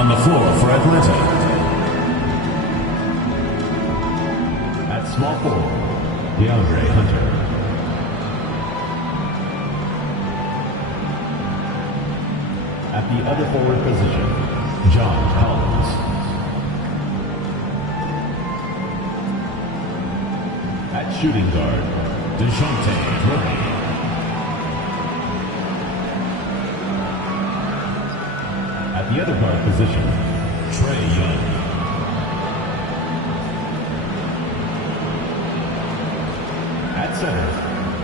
On the floor for Atlanta. At small forward, DeAndre Hunter. At the other forward position, John Collins. At shooting guard, DeJounte Murray. At the other guard position, Trae Young. At center,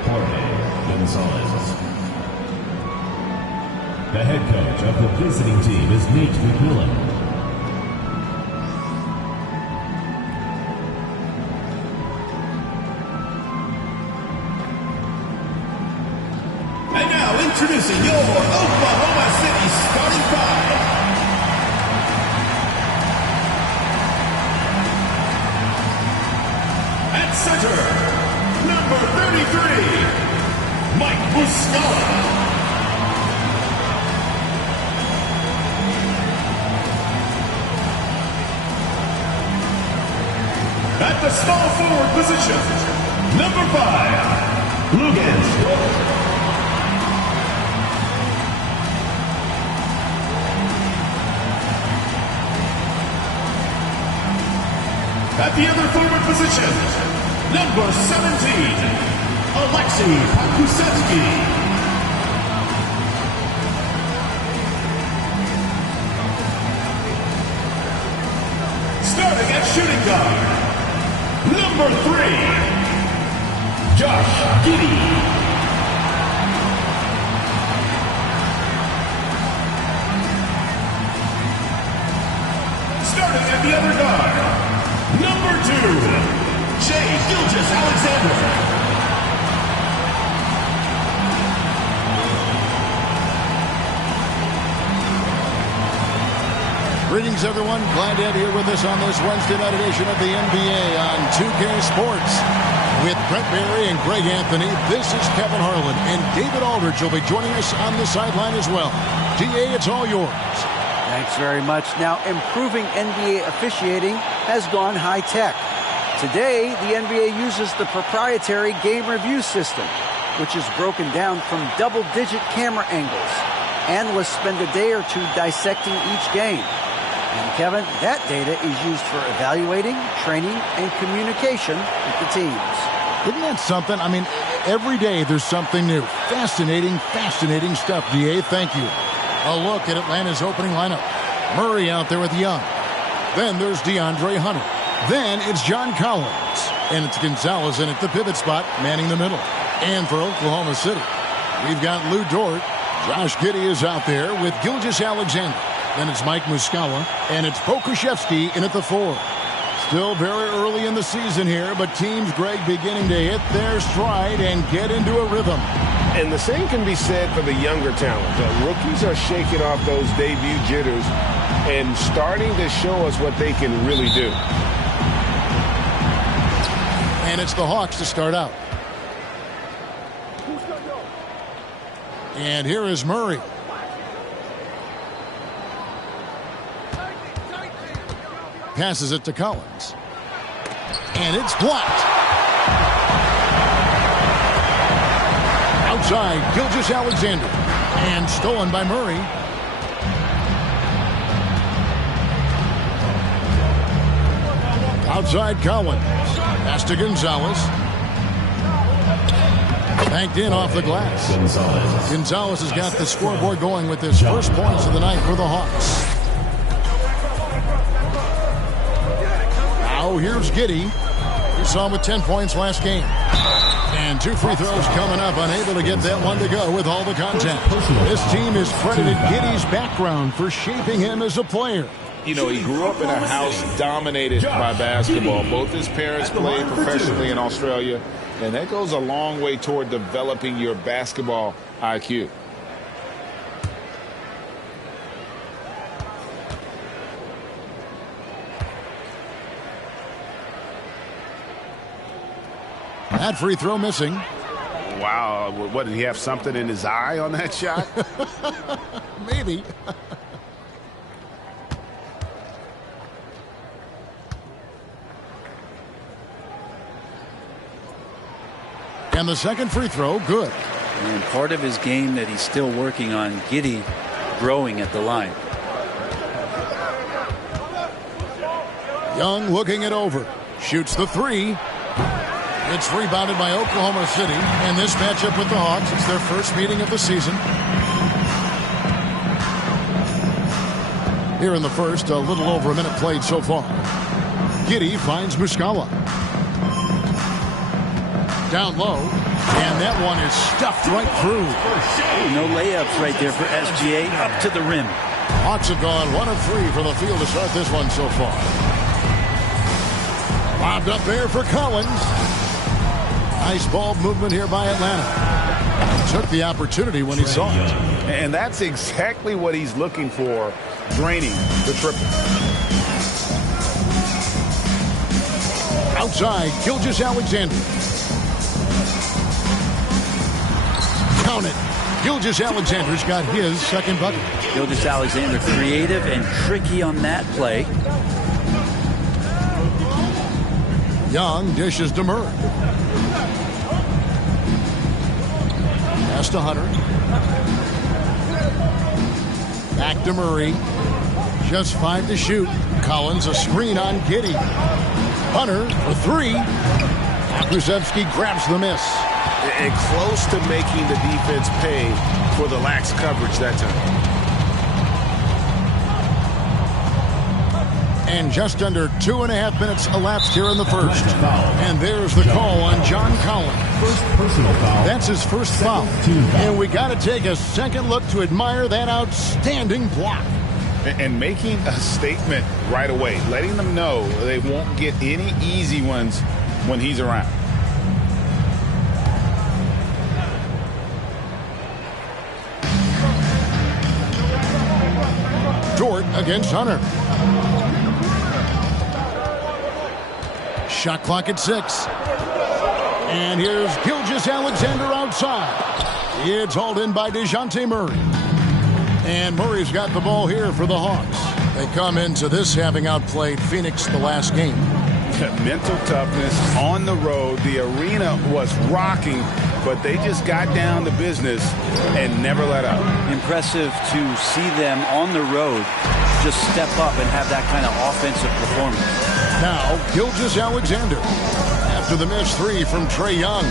Jorge Gonzalez. The head coach of the visiting team is Nate McMillan. And now introducing your Oklahoma City starting five. At center, number 33, Mike Muscala. At the small forward position, number 5, Luguentz. At the other forward position, number 17, Alexei Pokusevski. Starting at shooting guard, number 3, Josh Giddey. Starting at the other guard, number 2, Shai Gilgeous-Alexander. Greetings, everyone. Glad to have you here with us on this Wednesday night edition of the NBA on 2K Sports. With Brent Barry and Greg Anthony, this is Kevin Harlan, and David Aldridge will be joining us on the sideline as well. DA, it's all yours. Thanks very much. Now, improving NBA officiating has gone high-tech. Today, the NBA uses the proprietary game review system, which is broken down from double-digit camera angles. Analysts spend a day or two dissecting each game. And, Kevin, that data is used for evaluating, training, and communication with the teams. Isn't that something? I mean, every day there's something new. Fascinating stuff, DA. Thank you. A look at Atlanta's opening lineup. Murray out there with Young. Then there's DeAndre Hunter. Then it's John Collins. And it's Gonzalez in at the pivot spot, manning the middle. And for Oklahoma City, we've got Lou Dort. Josh Giddey is out there with Gilgeous-Alexander. Then it's Mike Muscala. And it's Pokusevski in at the 4. Still very early in the season here, but teams, Greg, beginning to hit their stride and get into a rhythm. And the same can be said for the younger talent. The rookies are shaking off those debut jitters and starting to show us what they can really do. And it's the Hawks to start out. And here is Murray. Passes it to Collins. And it's blocked. Outside, Gilgeous-Alexander. And stolen by Murray. Outside, Collins. Pass to Gonzalez. Banked in off the glass. Gonzalez has got the scoreboard going with his first points of the night for the Hawks. Now here's Giddey. We saw him with 10 points last game. And 2 free throws coming up, unable to get that one to go with all the contact. This team has credited Giddey's background for shaping him as a player. You know, he grew up in a house dominated by basketball. Both his parents played professionally in Australia, and that goes a long way toward developing your basketball IQ. That free throw missing. Wow, what, did he have something in his eye on that shot? Maybe. And the second free throw, good. And part of his game that he's still working on, Giddey growing at the line. Young looking it over. Shoots the three. It's rebounded by Oklahoma City. And this matchup with the Hawks, it's their first meeting of the season. Here in the first, a little over a minute played so far. Giddey finds Muscala. Down low. And that one is stuffed right through. No layups right there for SGA. Up to the rim. Hawks have gone 1 of 3 for the field to start this one so far. Lobbed up there for Collins. Nice ball movement here by Atlanta. Took the opportunity when he saw it. And that's exactly what he's looking for, draining the triple. Outside, Gilgeous-Alexander. Count it. Gilgeous-Alexander's got his second bucket. Gilgeous-Alexander creative and tricky on that play. Young dishes to Murray. Pass to Hunter. Back to Murray. Just 5 to shoot. Collins a screen on Giddey. Hunter for 3. Kulusevski grabs the miss. And close to making the defense pay for the lax coverage that time. And just under 2.5 minutes elapsed here in the first. And there's the call on John Collins. First personal foul. That's his first foul. And we got to take a second look to admire that outstanding block. And making a statement right away, letting them know they won't get any easy ones when he's around. Dort against Hunter. Shot clock at 6. And here's Gilgeous-Alexander outside. It's hauled in by DeJounte Murray. And Murray's got the ball here for the Hawks. They come into this having outplayed Phoenix the last game. Mental toughness on the road. The arena was rocking, but they just got down to business and never let up. Impressive to see them on the road just step up and have that kind of offensive performance. Now, Gilgeous-Alexander. After the missed 3 from Trae Young.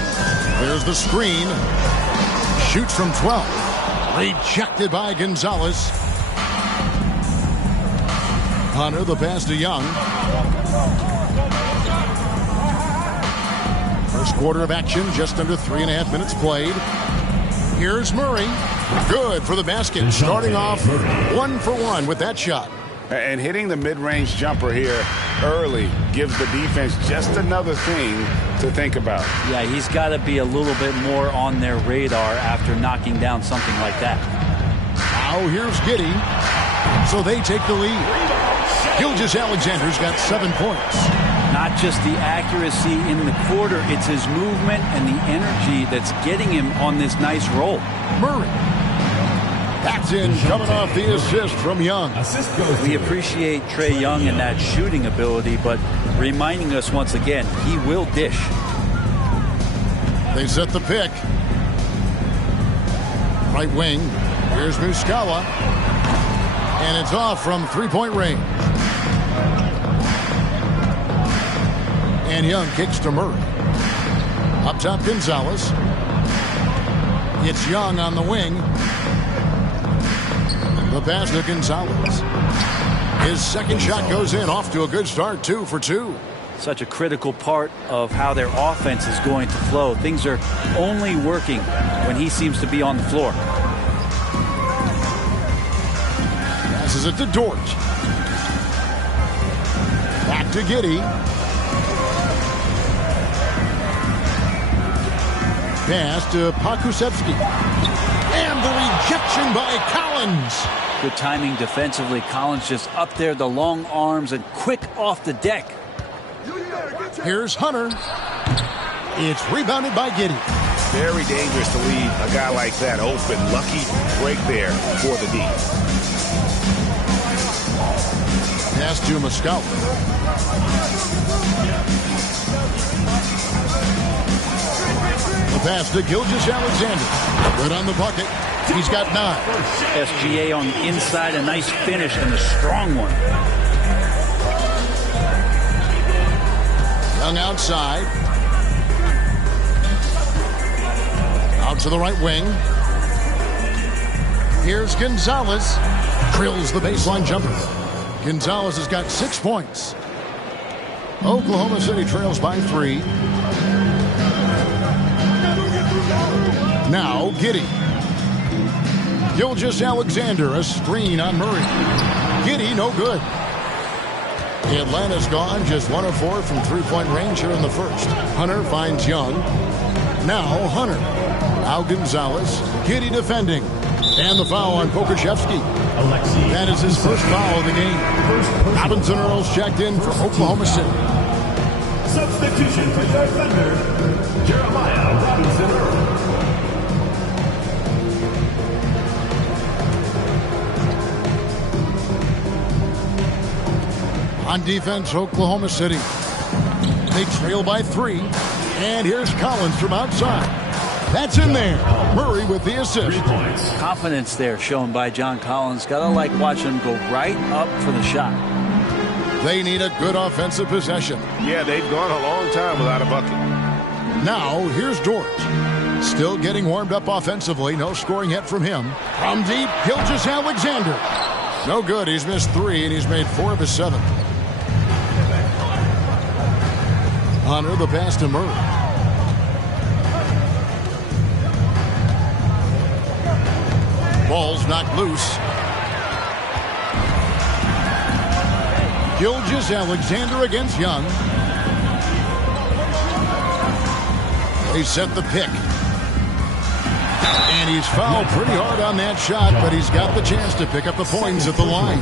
There's the screen. Shoots from 12. Rejected by Gonzalez. Hunter, the pass to Young. First quarter of action, just under 3.5 minutes played. Here's Murray. Good for the basket. Starting off 1 for 1 with that shot. And hitting the mid-range jumper here early gives the defense just another thing to think about. Yeah, he's got to be a little bit more on their radar after knocking down something like that. Now here's Giddey. So they take the lead. Gilgeous-Alexander's got 7 points. Not just the accuracy in the quarter, it's his movement and the energy that's getting him on this nice roll. Murray. That's in, coming off the assist from Young. We appreciate Trae Young and that shooting ability, but reminding us once again, he will dish. They set the pick. Right wing. Here's Muscala. And it's off from 3-point range. And Young kicks to Murray. Up top, Gonzalez. It's Young on the wing. The pass to Gonzalez. His second shot goes in, off to a good start, 2 for 2. Such a critical part of how their offense is going to flow. Things are only working when he seems to be on the floor. Passes it to Dort. Back to Giddey. Pass to Pokusevski. And the rejection by Collins. Good timing defensively. Collins just up there, the long arms, and quick off the deck. Here's Hunter. It's rebounded by Giddey. Very dangerous to leave a guy like that open. Lucky break there for the D. Pass to Moscow. The pass to Gilgeous-Alexander. Good on the bucket. He's got 9. SGA on the inside, a nice finish and a strong one. Young outside. Out to the right wing. Here's Gonzalez. Drills the baseline jumper. Gonzalez has got 6 points. Oklahoma City trails by 3. Now Giddey. Gilgeous-Alexander, a screen on Murray. Giddey, no good. Atlanta's gone just 1 of 4 from three-point range here in the first. Hunter finds Young. Now Hunter. Now Gonzalez. Giddey defending. And the foul on Pokusevski. That is his first foul of the game. Robinson Earls checked in for Oklahoma City. Substitution for your defender, Jeremiah Robinson Earl. On defense, Oklahoma City. They trail by 3. And here's Collins from outside. That's in there. Murray with the assist. Confidence there shown by John Collins. Gotta like watching him go right up for the shot. They need a good offensive possession. Yeah, they've gone a long time without a bucket. Now, here's Dort. Still getting warmed up offensively. No scoring yet from him. From deep, Gilgeous-Alexander. No good. He's missed 3, and he's made 4 of his 7. Hunter, the pass to Murray. Ball's knocked loose. Gilgeous-Alexander against Young. They set the pick. And he's fouled pretty hard on that shot, but he's got the chance to pick up the points at the line.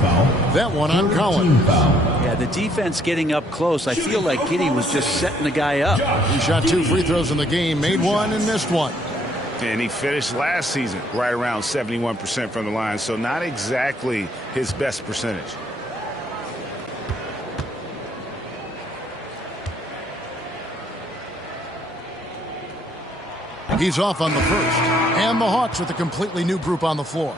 That one on Collins. Yeah, the defense getting up close. I feel like Giddey was just setting the guy up. He shot 2 free throws in the game, made 1 and missed 1. And he finished last season right around 71% from the line, so not exactly his best percentage. He's off on the first. And the Hawks with a completely new group on the floor.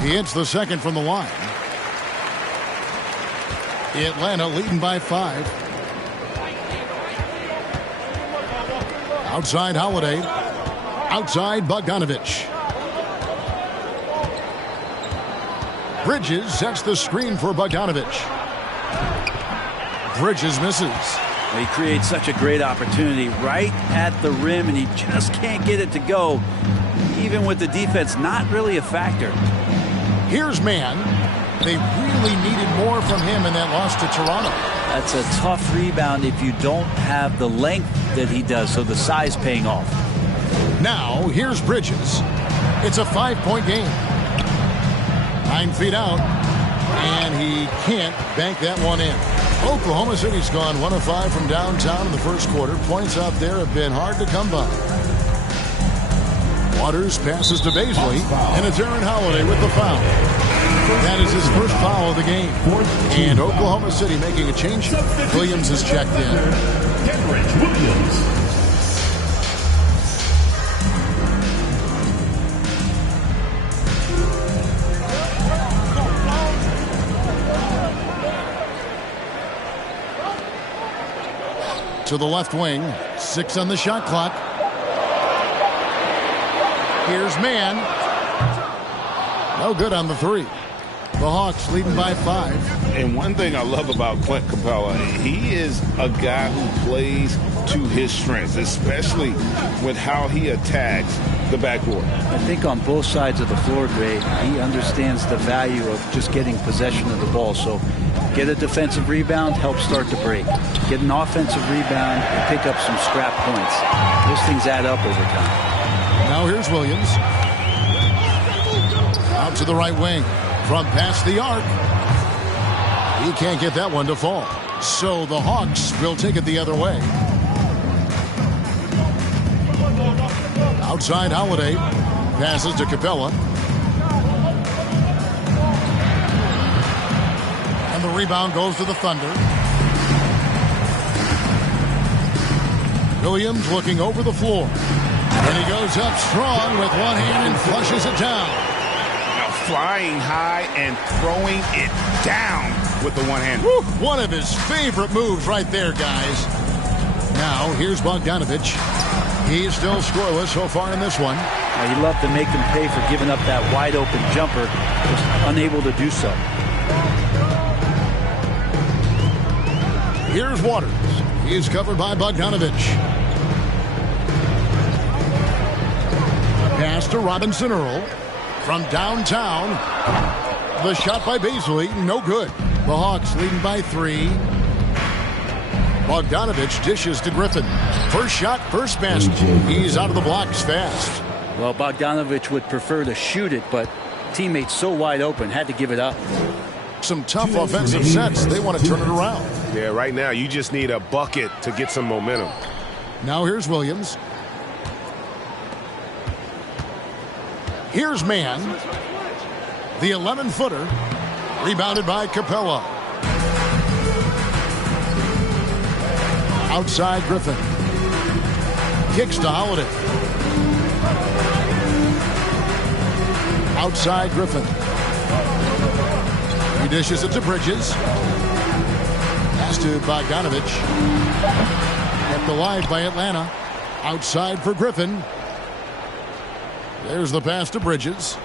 He hits the second from the line. Atlanta leading by 5. Outside Holiday. Outside Bogdanovich. Bridges sets the screen for Bogdanovich. Bridges misses. He creates such a great opportunity right at the rim, and he just can't get it to go. Even with the defense not really a factor. Here's Mann. They really needed more from him in that loss to Toronto. That's a tough rebound if you don't have the length that he does, so the size paying off. Now, here's Bridges. It's a 5-point game. 9 feet out, and he can't bank that one in. Oklahoma City's gone 1 of 5 from downtown in the first quarter. Points out there have been hard to come by. Waters passes to Baisley, and it's Aaron Holiday with the foul. That is his first foul of the game. And Oklahoma City making a change. Williams has checked in. Kenrich Williams. To the left wing. 6 on the shot clock. Here's Mann. No good on the 3. The Hawks leading by 5. And one thing I love about Clint Capella, he is a guy who plays to his strengths, especially with how he attacks the backboard. I think on both sides of the floor, Gray, he understands the value of just getting possession of the ball. So get a defensive rebound, help start the break. Get an offensive rebound and pick up some scrap points. Those things add up over time. Now here's Williams. Out to the right wing. From past the arc. He can't get that one to fall. So the Hawks will take it the other way. Outside Holiday. Passes to Capella. And the rebound goes to the Thunder. Williams looking over the floor. And he goes up strong with one hand and flushes it down. Now flying high and throwing it down with the one hand. Woo, one of his favorite moves right there, guys. Now, here's Bogdanovic. He's still scoreless so far in this one. He loved to make them pay for giving up that wide-open jumper. Was unable to do so. Here's Waters. He's covered by Bogdanovic. Pass to Robinson Earl. From downtown. The shot by Beasley, no good. The Hawks leading by 3. Bogdanovic dishes to Griffin. First shot, first basket. He's out of the blocks fast. Well, Bogdanovic would prefer to shoot it, but teammates so wide open, had to give it up. Some tough offensive sets. They want to turn it around. Yeah, right now you just need a bucket to get some momentum. Now here's Williams. Here's Mann. The 11-footer. Rebounded by Capella. Outside Griffin. Kicks to Holiday. Outside Griffin. He dishes it to Bridges. Pass to Bogdanovic. Kept alive by Atlanta. Outside for Griffin. There's the pass to Bridges.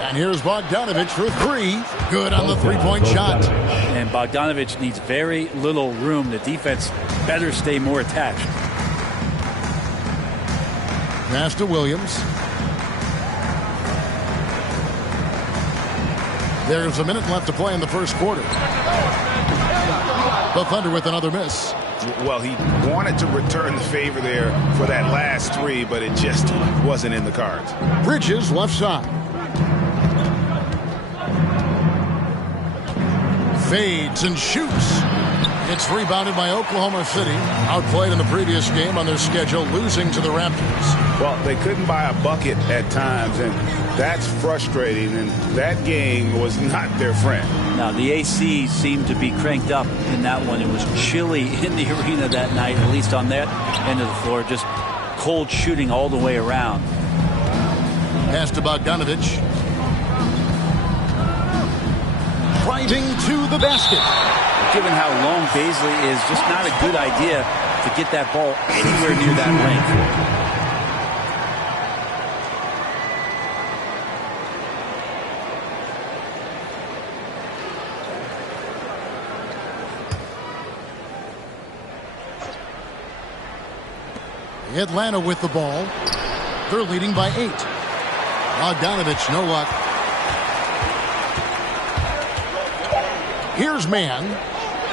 And here's Bogdanovic for 3. Good on the three-point shot. And Bogdanovic needs very little room. The defense better stay more attached. Pass to Williams. There's a minute left to play in the first quarter. The Thunder with another miss. Well, he wanted to return the favor there for that last 3, but it just wasn't in the cards. Bridges left side. Fades and shoots. It's rebounded by Oklahoma City. Outplayed in the previous game on their schedule, losing to the Raptors. Well, they couldn't buy a bucket at times, and that's frustrating, and that game was not their friend. Now, the AC seemed to be cranked up in that one. It was chilly in the arena that night, at least on that end of the floor. Just cold shooting all the way around. Pass to Bogdanovic. Driving to the basket. Given how long Beasley is, just not a good idea to get that ball anywhere near that range. Atlanta with the ball. They're leading by 8. Bogdanovic, no luck. Here's Mann.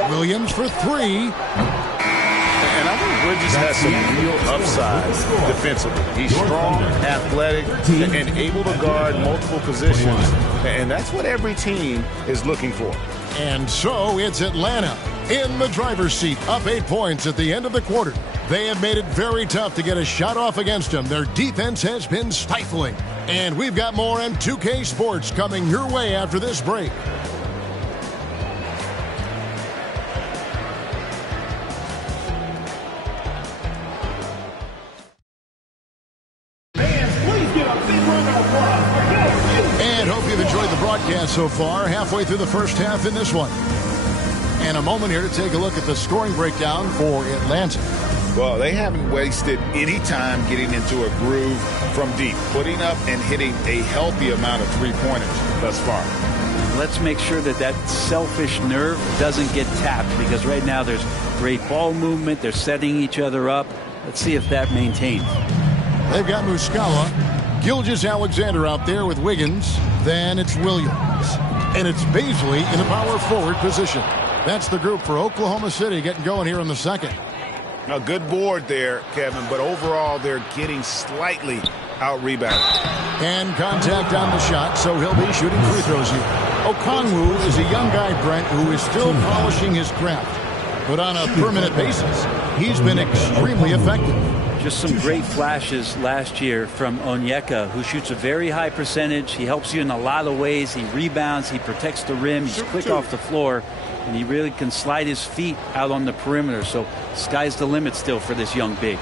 Williams for 3. And I think Bridges has some real upside defensively. He's strong, athletic, and able to guard multiple positions. And that's what every team is looking for. And so it's Atlanta in the driver's seat, up 8 points at the end of the quarter. They have made it very tough to get a shot off against them. Their defense has been stifling. And we've got more M2K Sports coming your way after this break. And hope you've enjoyed the broadcast so far, halfway through the first half in this one. And a moment here to take a look at the scoring breakdown for Atlanta. Well, they haven't wasted any time getting into a groove from deep, putting up and hitting a healthy amount of three-pointers thus far. Let's make sure that that selfish nerve doesn't get tapped, because right now there's great ball movement. They're setting each other up. Let's see if that maintains. They've got Muscala, Gilgeous-Alexander out there with Wiggins. Then it's Williams. And it's Baisley in a power forward position. That's the group for Oklahoma City getting going here in the second. A good board there, Kevin, but overall they're getting slightly out-rebounded. And contact on the shot, so he'll be shooting free throws here. Okongwu is a young guy, Brent, who is still polishing his craft. But on a permanent basis, he's been extremely effective. Just some great flashes last year from Onyeka, who shoots a very high percentage. He helps you in a lot of ways. He rebounds, he protects the rim, he's quick off the floor, and he really can slide his feet out on the perimeter. So sky's the limit still for this young big.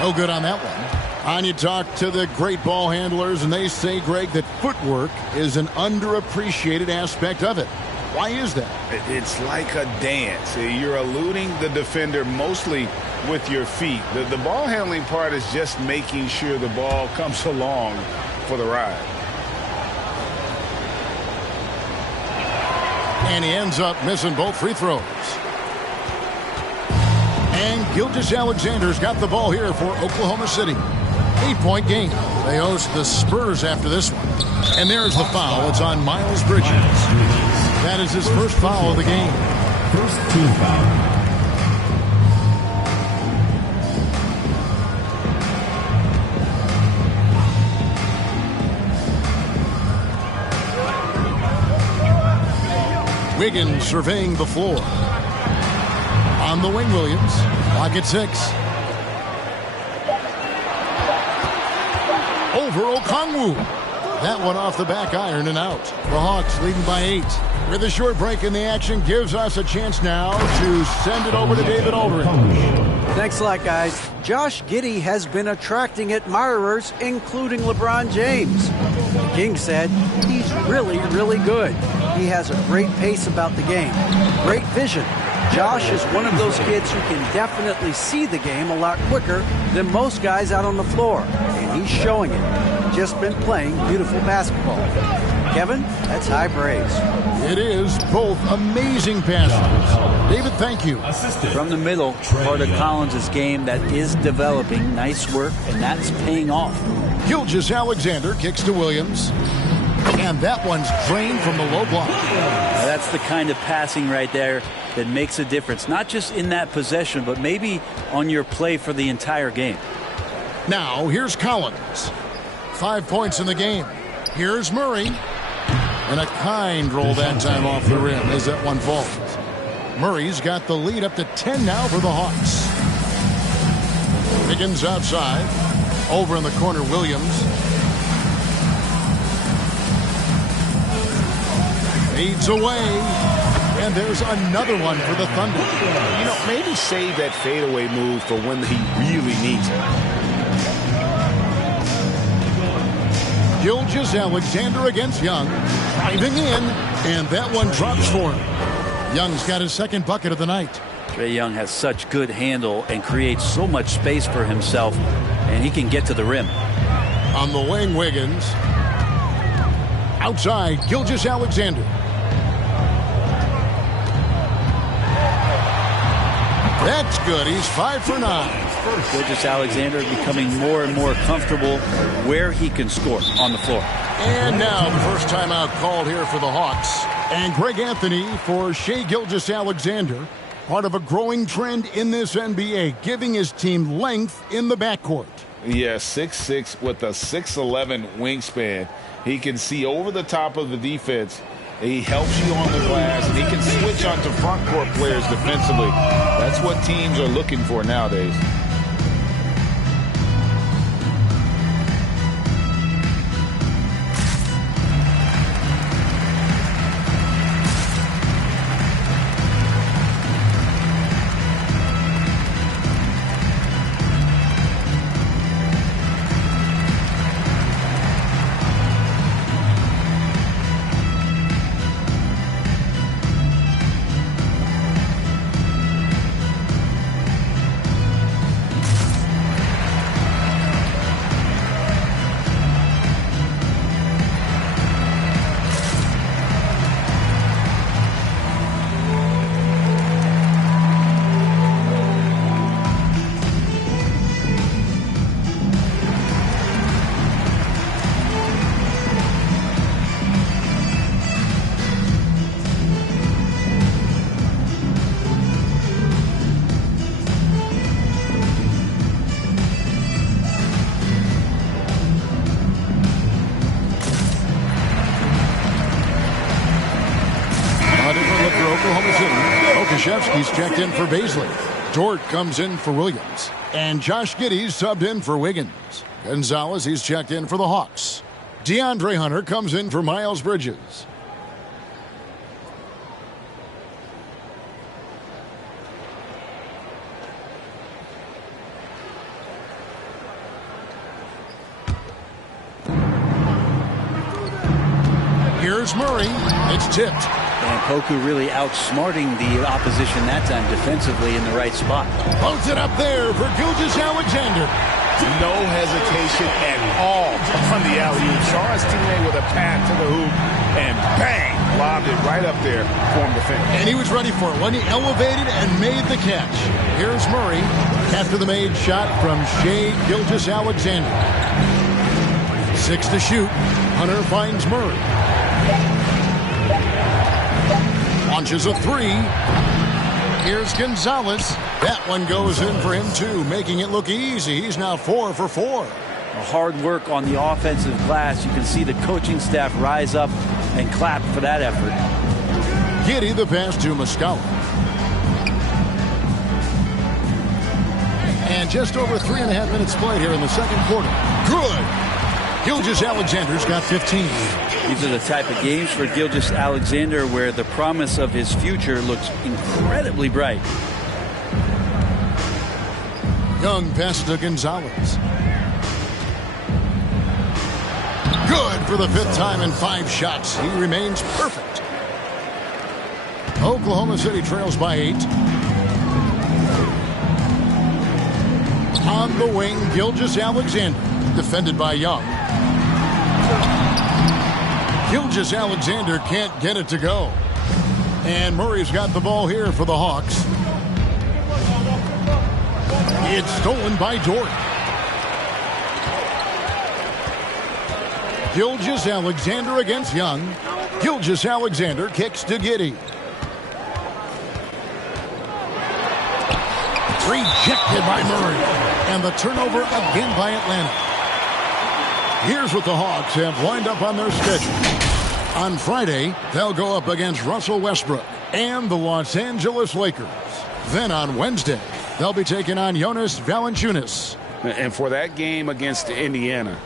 No good on that one. On you talk to the great ball handlers, and they say, Greg, that footwork is an underappreciated aspect of it. Why is that? It's like a dance. You're eluding the defender mostly with your feet. The ball handling part is just making sure the ball comes along for the ride. And he ends up missing both free throws. And Gilgeous-Alexander's got the ball here for Oklahoma City. 8-point game. They host the Spurs after this one. And there's the foul. It's on Miles Bridges. That is his first foul of the game. First team foul. Wiggins surveying the floor. On the wing, Williams. Clock at 6. Over Okongwu. That one off the back iron and out. The Hawks leading by 8. With a short break in the action gives us a chance now to send it over to David Aldridge. Thanks a lot, guys. Josh Giddey has been attracting admirers, including LeBron James. The King said he's really, really good. He has a great pace about the game, great vision. Josh is one of those kids who can definitely see the game a lot quicker than most guys out on the floor, and he's showing it. Just been playing beautiful basketball. Kevin, that's high praise. It is both amazing passes. David, thank you. From the middle, part of Collins' game that is developing. Nice work, and that's paying off. Gilgeous-Alexander kicks to Williams. And that one's drained from the low block. Now that's the kind of passing right there that makes a difference. Not just in that possession, but maybe on your play for the entire game. Now, here's Collins. 5 points in the game. Here's Murray. And a kind roll that time off the rim as that one falls. Murray's got the lead up to 10 now for the Hawks. Wiggins outside. Over in the corner, Williams. Fades away. And there's another one for the Thunder. You know, maybe save that fadeaway move for when he really needs it. Gilgeous-Alexander against Young. Driving in. And that one drops for him. Young's got his second bucket of the night. Trae Young has such good handle and creates so much space for himself, and he can get to the rim. On the wing, Wiggins. Outside, Gilgeous-Alexander. That's good. He's 5 for 9. Gilgeous-Alexander becoming more and more comfortable where he can score on the floor. And now the first timeout called here for the Hawks. And Greg Anthony for Shai Gilgeous-Alexander. Part of a growing trend in this NBA, giving his team length in the backcourt. Yeah, 6'6" with a 6'11" wingspan. He can see over the top of the defense. He helps you on the glass, and he can switch onto front court players defensively. That's what teams are looking for nowadays. Oklahoma City. Okashevsky's checked in for Baisley. Dort comes in for Williams. And Josh Giddey's subbed in for Wiggins. Gonzalez, he's checked in for the Hawks. DeAndre Hunter comes in for Miles Bridges. Here's Murray. It's tipped. And Poku really outsmarting the opposition that time defensively in the right spot. Floats it up there for Gilgeous-Alexander. No hesitation at all on the alley-oop. Saw his teammate with a path to the hoop, and bang, lobbed it right up there for him to finish. And he was ready for it when he elevated and made the catch. Here's Murray after the made shot from Shai Gilgeous-Alexander. 6 to shoot. Hunter finds Murray. Launches a 3. Here's Gonzalez. That one goes in for him, too, making it look easy. He's now 4 for 4. Hard work on the offensive glass. You can see the coaching staff rise up and clap for that effort. Giddey the pass to Muscala. And just over 3.5 minutes played here in the second quarter. Good. Gilgeous-Alexander's got 15. These are the type of games for Gilgeous-Alexander where the promise of his future looks incredibly bright. Young pass to Gonzalez. Good for the 5th time in 5 shots. He remains perfect. Oklahoma City trails by 8. On the wing, Gilgeous-Alexander, defended by Young. Gilgeous-Alexander can't get it to go. And Murray's got the ball here for the Hawks. It's stolen by Dort. Gilgeous-Alexander against Young. Gilgeous-Alexander kicks to Giddey. Rejected by Murray. And the turnover again by Atlanta. Here's what the Hawks have lined up on their schedule. On Friday, they'll go up against Russell Westbrook and the Los Angeles Lakers. Then on Wednesday, they'll be taking on Jonas Valanciunas. And for that game against Indiana,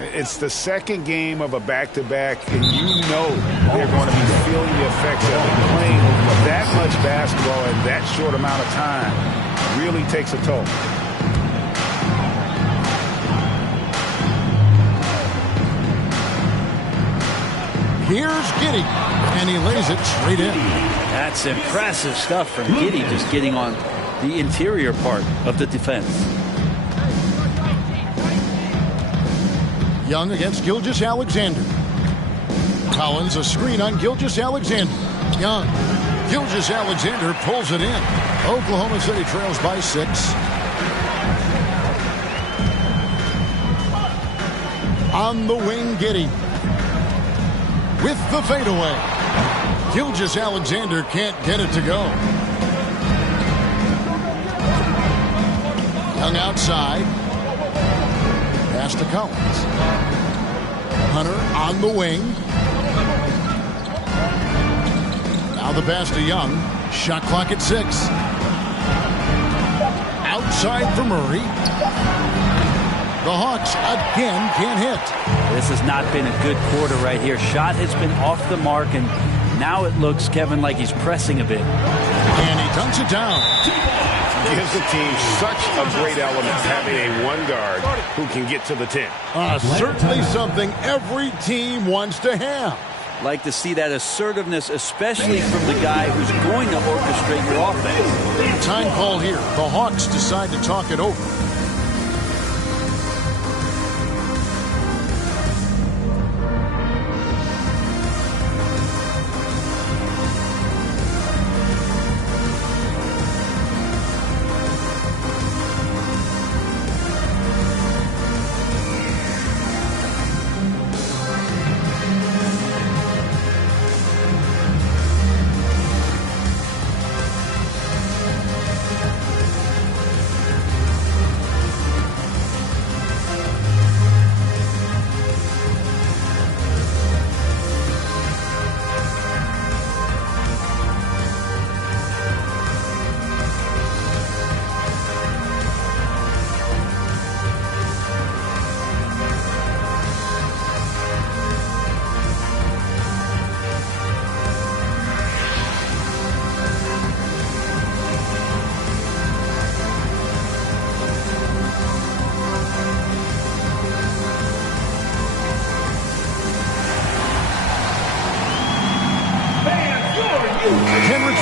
it's the second game of a back-to-back, and you know they're going to be feeling the effects of it. Playing that much basketball in that short amount of time really takes a toll. Here's Giddey, and he lays it straight in. That's impressive stuff from Giddey, just getting on the interior part of the defense. Young against Gilgeous-Alexander. Collins a screen on Gilgeous-Alexander. Young. Gilgeous-Alexander pulls it in. Oklahoma City trails by 6. On the wing, Giddey. With the fadeaway. Gilgeous-Alexander can't get it to go. Young outside. Pass to Collins. Hunter on the wing. Now the pass to Young. Shot clock at 6. Outside for Murray. The Hawks again can't hit. This has not been a good quarter right here. Shot has been off the mark, and now it looks, Kevin, like he's pressing a bit. And he dunks it down. Gives the team such a great element having a one guard who can get to the 10. Certainly something every team wants to have. Like to see that assertiveness, especially from the guy who's going to orchestrate your offense. Time call here. The Hawks decide to talk it over.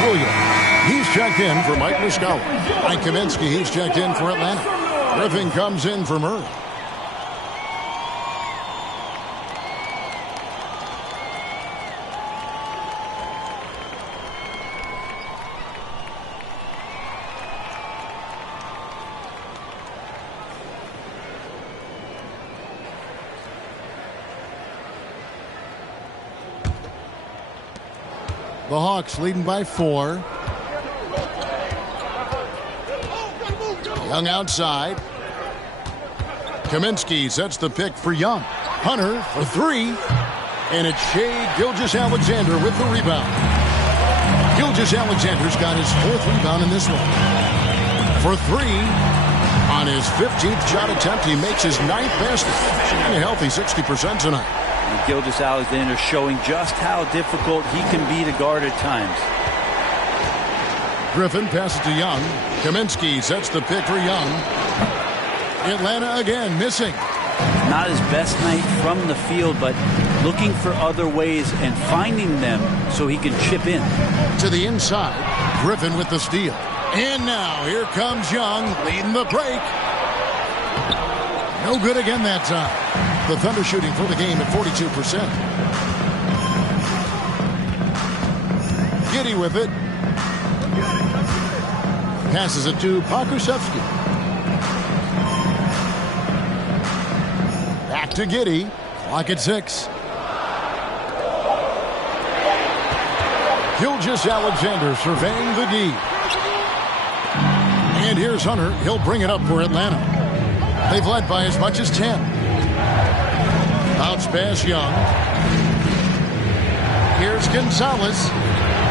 Williams. He's checked in for Mike Muscala. Mike Kaminsky, he's checked in for Atlanta. Griffin comes in for Murray. The Hawks leading by 4. Young outside. Kaminsky sets the pick for Young. Hunter for 3. And it's Shai Gilgeous-Alexander with the rebound. Gilgeous-Alexander's got his 4th rebound in this one. For 3. On his 15th shot attempt, he makes his 9th basket. Shooting a healthy 60% tonight. And Gilgeous-Alexander showing just how difficult he can be to guard at times. Griffin passes to Young. Kaminsky sets the pick for Young. Atlanta again missing. Not his best night from the field, but looking for other ways and finding them so he can chip in. To the inside. Griffin with the steal. And now here comes Young leading the break. No good again that time. The Thunder shooting for the game at 42%. Giddey with it. Passes it to Pokusevski. Back to Giddey. Clock at 6. Gilgeous-Alexander surveying the D. And here's Hunter. He'll bring it up for Atlanta. They've led by as much as 10. Bounce pass Young. Here's Gonzalez.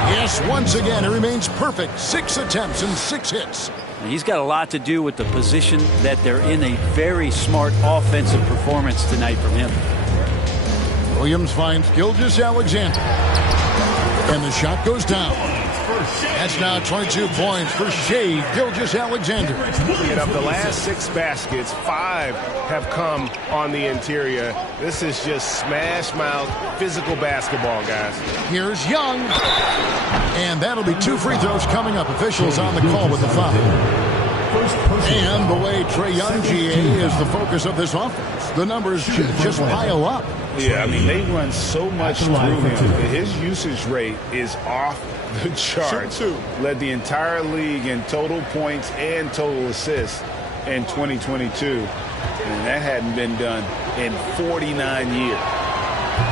Yes, once again, it remains perfect. 6 attempts and 6 hits. He's got a lot to do with the position that they're in. A very smart offensive performance tonight from him. Williams finds Gilgeous-Alexander. And the shot goes down. That's now 22 points for Shai Gilgeous-Alexander. And of the last 6 baskets, 5 have come on the interior. This is just smash mouth physical basketball, guys. Here's Young. And that'll be 2 free throws coming up. Officials on the call with the foul. And the way Trae Young, GA, is the focus of this offense. The numbers just pile up. Yeah, I mean, they run so much through him. His usage rate is off the charts. Led the entire league in total points and total assists in 2022. And that hadn't been done in 49 years.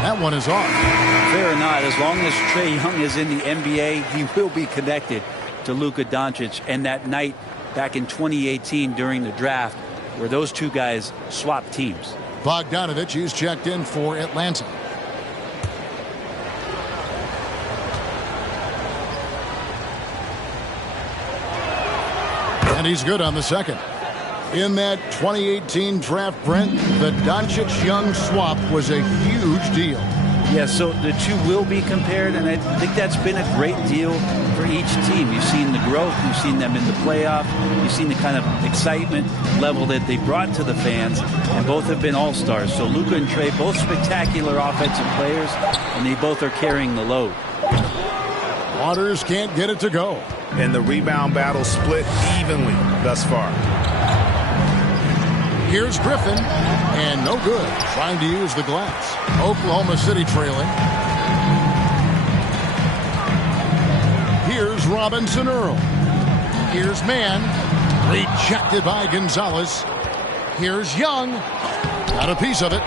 That one is off. Fair or not, as long as Trae Young is in the NBA, he will be connected to Luka Doncic. And that night back in 2018 during the draft where those two guys swapped teams. Bogdanovich, he's checked in for Atlanta. And he's good on the second. In that 2018 draft, Brent, the Doncic-Young swap was a huge deal. Yeah, so the two will be compared, and I think that's been a great deal for each team. You've seen the growth, you've seen them in the playoff, you've seen the kind of excitement level that they brought to the fans, and both have been all-stars. So Luka and Trae, both spectacular offensive players, and they both are carrying the load. Waters can't get it to go. And the rebound battle split evenly thus far. Here's Griffin, and no good, trying to use the glass. Oklahoma City trailing. Here's Robinson Earl. Here's Mann, rejected by Gonzalez. Here's Young, got a piece of it.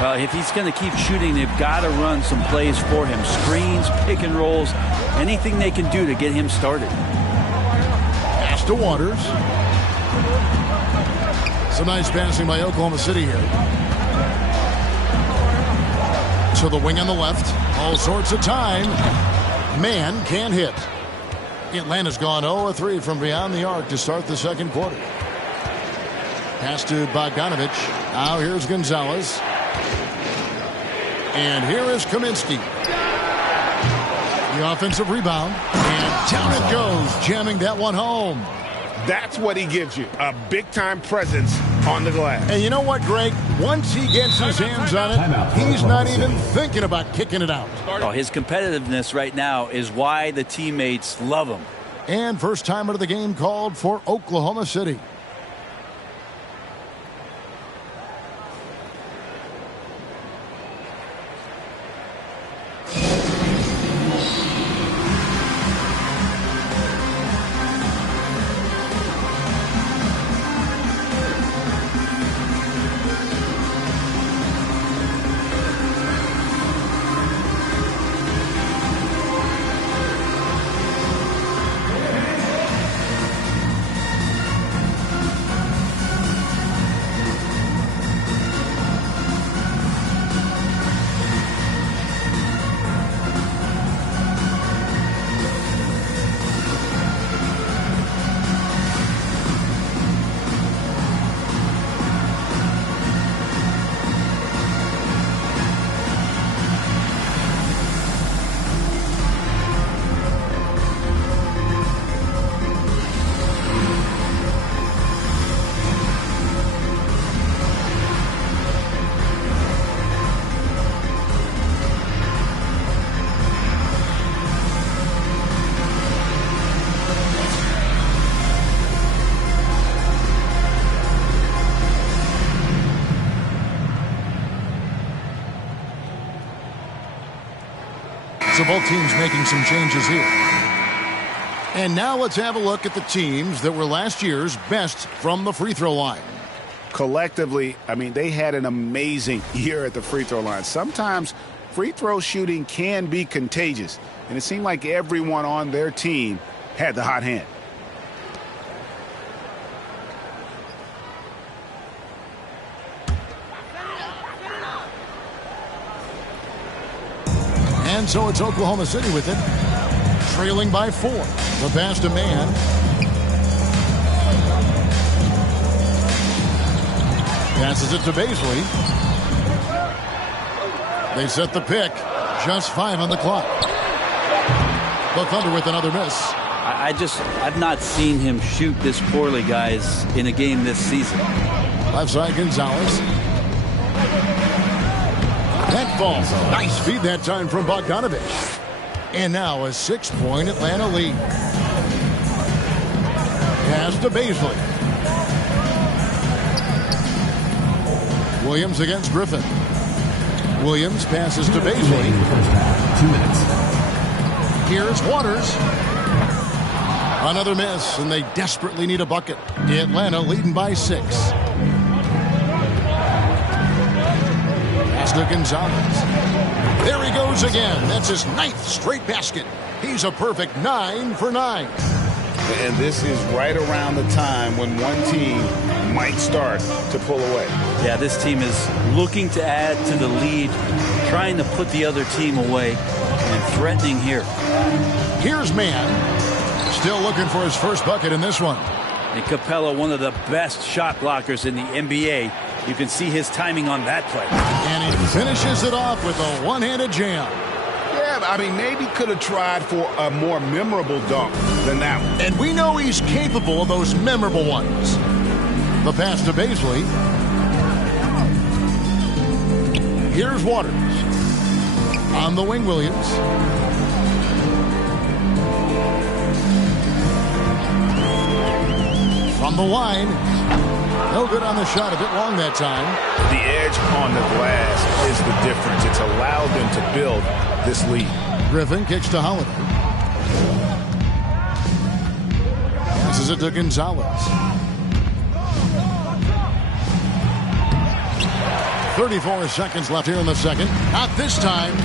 Well, if he's going to keep shooting, they've got to run some plays for him. Screens, pick and rolls, anything they can do to get him started. Pass to Waters. Some nice passing by Oklahoma City here. To the wing on the left. All sorts of time. Mann can't hit. Atlanta's gone 0-3 from beyond the arc to start the second quarter. Pass to Bogdanovich. Now here's Gonzalez. And here is Kaminsky. The offensive rebound. And down it goes, jamming that one home. That's what he gives you, a big-time presence on the glass. And you know what, Greg? Once he gets his hands on it, he's not even thinking about kicking it out. Oh, his competitiveness right now is why the teammates love him. And first time out of the game called for Oklahoma City. So both teams making some changes here. And now let's have a look at the teams that were last year's best from the free throw line. Collectively, I mean, they had an amazing year at the free throw line. Sometimes free throw shooting can be contagious, and it seemed like everyone on their team had the hot hand. And so it's Oklahoma City with it, trailing by 4. The pass to Mann. Passes it to Baisley. They set the pick. Just 5 on the clock. The Thunder with another miss. I've not seen him shoot this poorly, guys, in a game this season. Left side, Gonzalez. That falls. Nice feed that time from Bogdanovich. And now a 6-point Atlanta lead. Pass to Baisley. Williams against Griffin. Williams passes to Baisley. 2 minutes. Here's Waters. Another miss, and they desperately need a bucket. Atlanta leading by 6. Pass to Gonzalez. There he goes again. That's his 9th straight basket. He's a perfect 9 for 9. And this is right around the time when one team might start to pull away. Yeah, this team is looking to add to the lead, trying to put the other team away, and threatening here. Here's Mann. Still looking for his first bucket in this one. And Capella, one of the best shot blockers in the NBA. You can see his timing on that play. And he finishes it off with a one-handed jam. Yeah, I mean, maybe could have tried for a more memorable dunk than that one. And we know he's capable of those memorable ones. The pass to Baisley. Here's Waters. On the wing, Williams. From the line. No good on the shot. A bit long that time. The edge on the glass is the difference. It's allowed them to build this lead. Griffin kicks to Holiday. Passes it to Gonzalez. 34 seconds left here in the second. Not this time.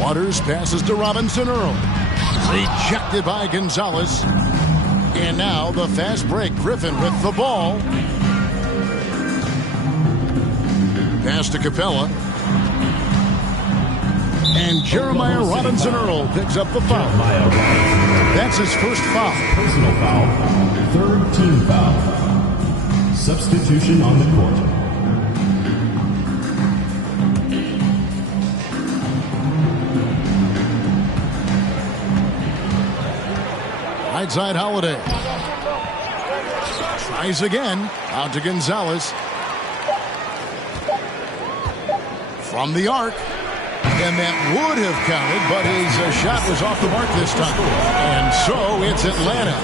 Waters passes to Robinson Earl. Rejected by Gonzalez. And now the fast break. Griffin with the ball. Pass to Capella. And Jeremiah Robinson Earl picks up the foul. That's his first foul. Personal foul. 3rd team foul. Substitution on the court. Right side, Holiday. Tries again. Out to Gonzalez. From the arc. And that would have counted, but his shot was off the mark this time. And so it's Atlanta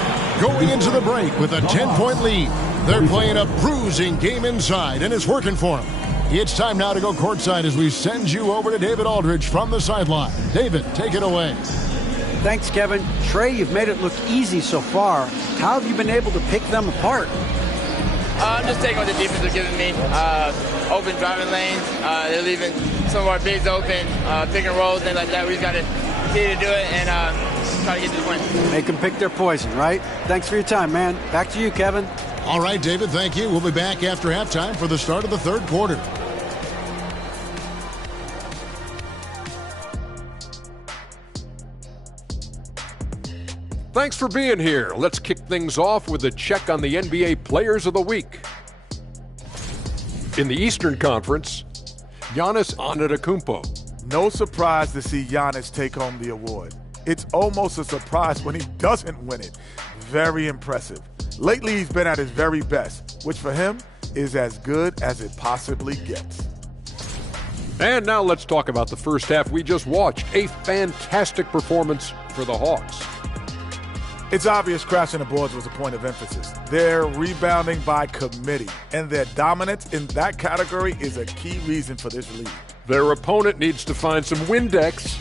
going into the break with a 10-point lead. They're playing a bruising game inside, and it's working for them. It's time now to go courtside as we send you over to David Aldridge from the sideline. David, take it away. Thanks, Kevin. Trey, you've made it look easy so far. How have you been able to pick them apart? I'm just taking what the defense are giving me. Open driving lanes. They're leaving some of our bigs open, pick and rolls, things like that. We just got to continue to do it and try to get to the win. Make them pick their poison, right? Thanks for your time, man. Back to you, Kevin. All right, David, thank you. We'll be back after halftime for the start of the third quarter. Thanks for being here. Let's kick things off with a check on the NBA Players of the Week. In the Eastern Conference, Giannis Antetokounmpo. No surprise to see Giannis take home the award. It's almost a surprise when he doesn't win it. Very impressive. Lately, he's been at his very best, which for him is as good as it possibly gets. And now let's talk about the first half we just watched. A fantastic performance for the Hawks. It's obvious crashing the boards was a point of emphasis. They're rebounding by committee, and their dominance in that category is a key reason for this lead. Their opponent needs to find some Windex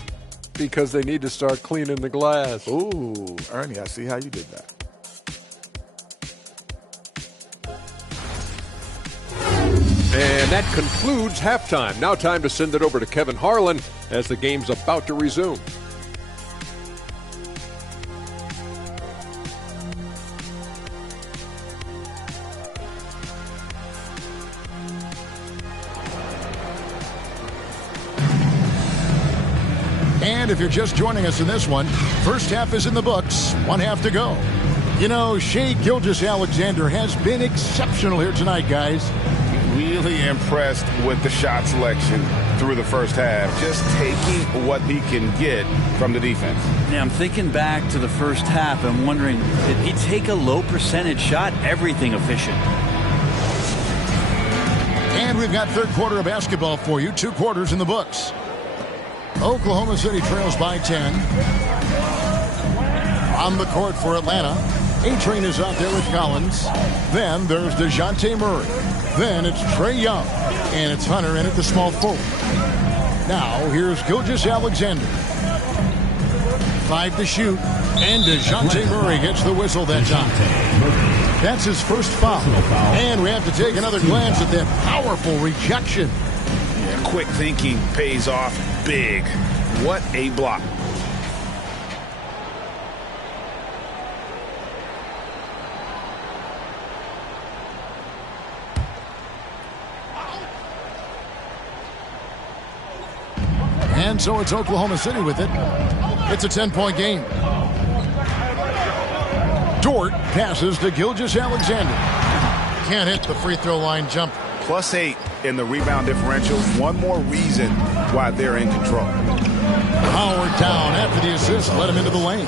because they need to start cleaning the glass. Ooh, Ernie, I see how you did that. And that concludes halftime. Now time to send it over to Kevin Harlan as the game's about to resume. And if you're just joining us in this one, first half is in the books, one half to go. You know, Shai Gilgeous-Alexander has been exceptional here tonight, guys. Really impressed with the shot selection through the first half. Just taking what he can get from the defense. Yeah, I'm thinking back to the first half. I'm wondering, did he take a low percentage shot? Everything efficient. And we've got third quarter of basketball for you. 2 quarters in the books. Oklahoma City trails by 10. On the court for Atlanta, A-Train is out there with Collins. Then there's DeJounte Murray. Then it's Trae Young. And it's Hunter in at the small forward. Now here's Gilgeous-Alexander. 5 to shoot. And DeJounte Murray gets the whistle that time. That's his first foul. And we have to take another glance at that powerful rejection. Yeah, quick thinking pays off big. What a block. And so it's Oklahoma City with it. It's a 10-point game. Dort passes to Gilgeous-Alexander. Can't hit the free throw line jump. +8 in the rebound differential. One more reason why they're in control. Howard down after the assist led him into the lane.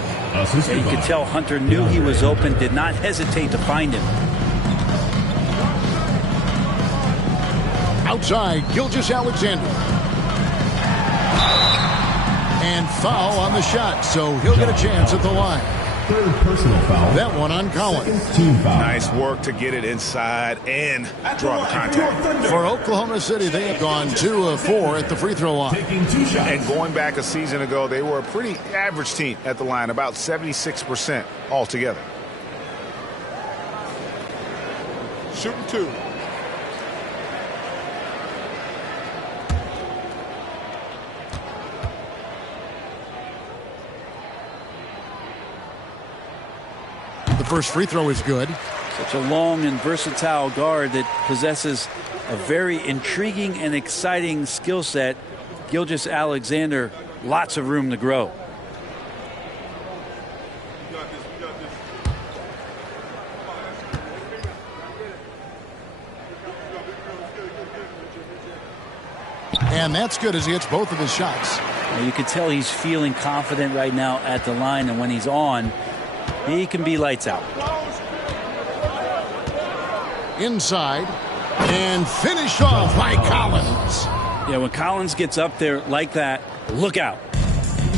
You could tell Hunter knew he was open, did not hesitate to find him. Outside, Gilgeous-Alexander. And foul on the shot, so he'll get a chance at the line. Third personal foul. That one on Collins. Team foul. Nice work to get it inside and draw the contact. For Oklahoma City, they have gone 2 of 4 at the free throw line. Taking 2 shots. And going back a season ago, they were a pretty average team at the line, about 76% altogether. Shooting 2. The first free throw is good. Such a long and versatile guard that possesses a very intriguing and exciting skill set. Gilgeous-Alexander, lots of room to grow. And that's good as he hits both of his shots. You can tell he's feeling confident right now at the line, and when he's on, he can be lights out. Inside and finished off by Collins. Yeah, when Collins gets up there like that, look out.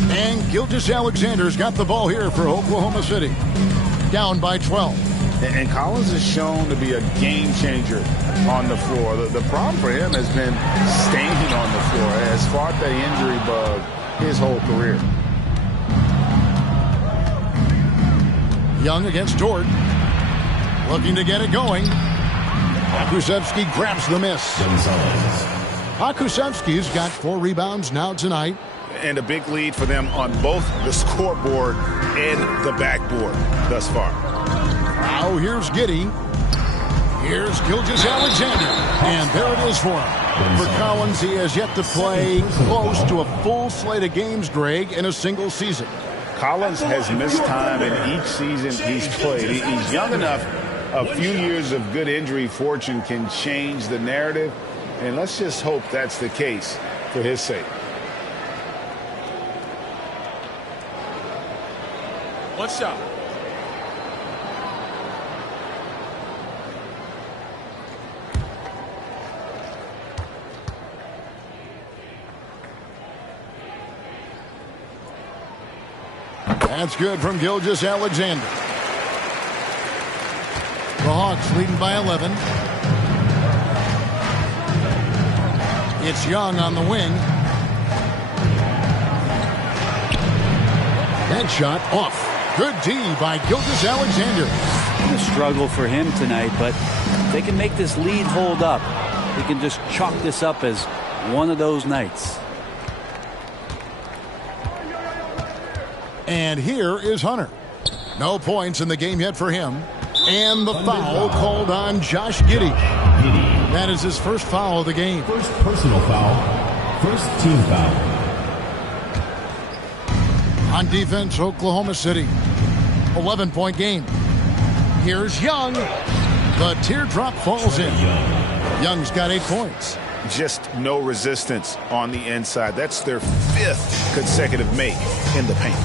And Gilgeous-Alexander's got the ball here for Oklahoma City. Down by 12. And Collins is shown to be a game changer on the floor. The problem for him has been staying on the floor. Has fought the injury bug his whole career. Young against Dort. Looking to get it going. Pokusevski grabs the miss. Pokusevski's got 4 rebounds now tonight. And a big lead for them on both the scoreboard and the backboard thus far. Now here's Giddey. Here's Gilgeous-Alexander. And there it is for him. For Collins, he has yet to play close to a full slate of games, Greg, in a single season. Collins has missed time in each season he's played. He's young enough. A few years of good injury fortune can change the narrative. And let's just hope that's the case for his sake. One shot. That's good from Gilgeous-Alexander. The Hawks leading by 11. It's Young on the wing. That shot off. Good D by Gilgeous-Alexander. A struggle for him tonight, but if they can make this lead hold up, they can just chalk this up as one of those nights. And here is Hunter. No points in the game yet for him. And the foul called on Josh Giddey. That is his first foul of the game. First personal foul. First team foul. On defense, Oklahoma City. 11-point game. Here's Young. The teardrop falls in. Young's got 8 points. Just no resistance on the inside. That's their 5th consecutive make in the paint.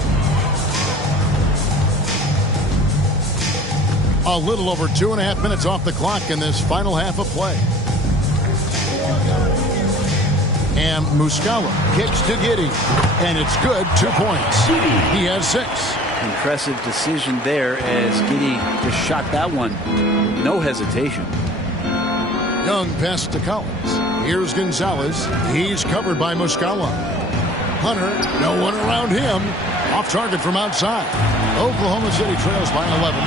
A little over 2.5 minutes off the clock in this final half of play. And Muscala kicks to Giddey. And it's good. 2 points. He has 6. Impressive decision there as Giddey just shot that one. No hesitation. Young pass to Collins. Here's Gonzalez. He's covered by Muscala. Hunter, no one around him. Off target from outside. Oklahoma City trails by 11.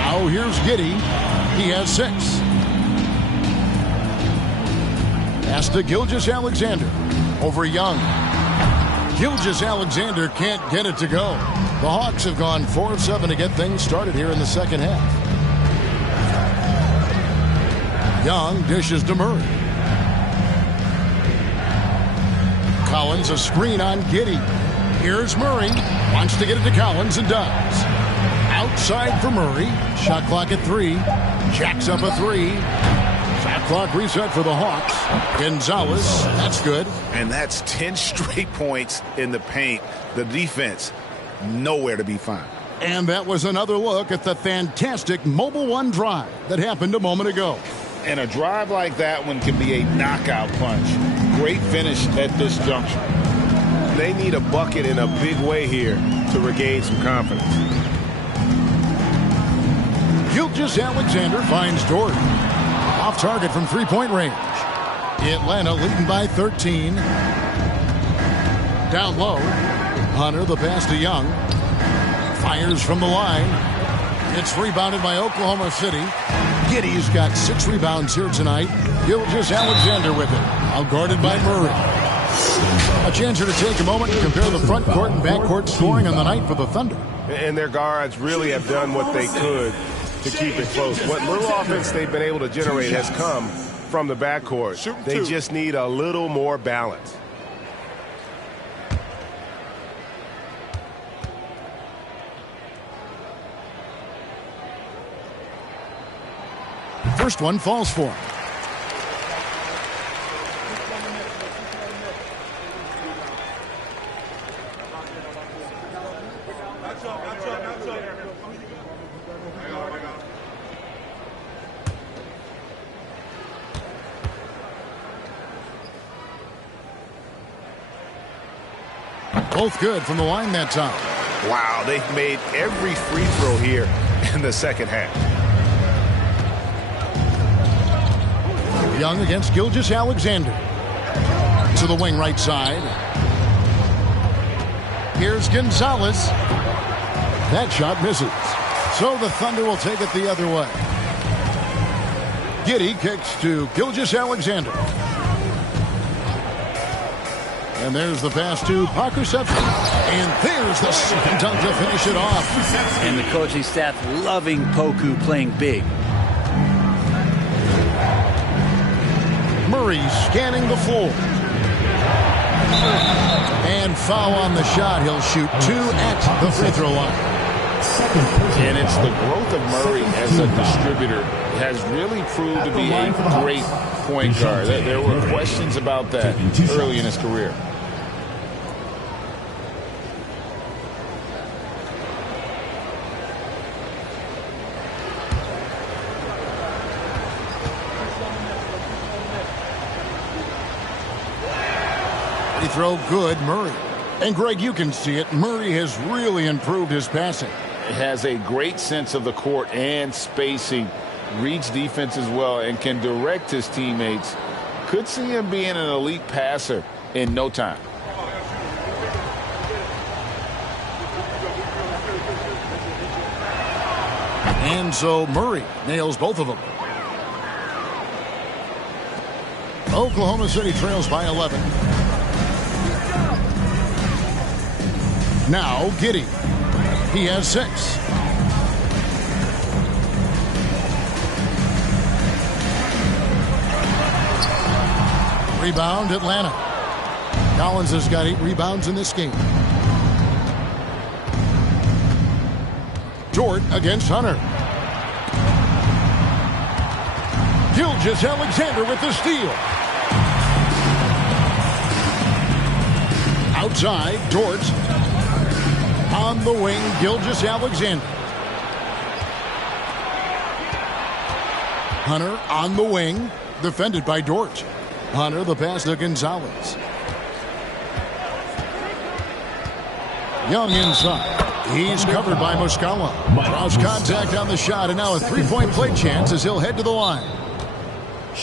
Now here's Giddey. He has 6. Pass to Gilgeous-Alexander. Over Young. Gilgeous-Alexander can't get it to go. The Hawks have gone 4 of 7 to get things started here in the second half. Young dishes to Murray. Collins a screen on Giddey. Here's Murray. Wants to get it to Collins and does. Outside for Murray. Shot clock at 3. Jacks up a 3. Shot clock reset for the Hawks. Gonzalez. That's good. And that's 10 straight points in the paint. The defense, nowhere to be found. And that was another look at the fantastic Mobile One drive that happened a moment ago. And a drive like that one can be a knockout punch. Great finish at this juncture. They need a bucket in a big way here to regain some confidence. Gilgeous-Alexander finds Dort. Off target from 3-point range. Atlanta leading by 13. Down low. Hunter the pass to Young. Fires from the line. It's rebounded by Oklahoma City. Giddey's got 6 rebounds here tonight. Gilgeous-Alexander with it. Out guarded by Murray. A chance here to take a moment and compare the front court and back court scoring on the night for the Thunder. And their guards really have done what they could to keep it close. What little offense they've been able to generate has come from the backcourt. They just need a little more balance. First one falls for him. Both good from the line that time. Wow, they've made every free throw here in the second half. Young against Gilgeous-Alexander. To the wing right side. Here's Gonzalez. That shot misses. So the Thunder will take it the other way. Giddey kicks to Gilgeous-Alexander. And there's the pass to Pokusevski. And there's the second dunk to finish it off. And the coaching staff loving Poku playing big. Murray scanning the floor. And foul on the shot. He'll shoot 2 at the free throw line. And it's the growth of Murray as a distributor has really proved to be a great point guard. There were questions about that early in his career. Free throw good, Murray. And Greg, you can see it. Murray has really improved his passing. Has a great sense of the court and spacing, reads defense as well, and can direct his teammates. Could see him being an elite passer in no time. And so Murray nails both of them. Oklahoma City trails by 11. Now Giddey. He has 6. Rebound Atlanta. Collins has got 8 rebounds in this game. Dort against Hunter. Gilgeous-Alexander with the steal. Outside, Dort. On the wing, Gilgeous-Alexander. Hunter on the wing, defended by Dort. Hunter the pass to Gonzalez. Young inside. He's covered by Muscala. Draws contact on the shot, and now a three-point play chance as he'll head to the line.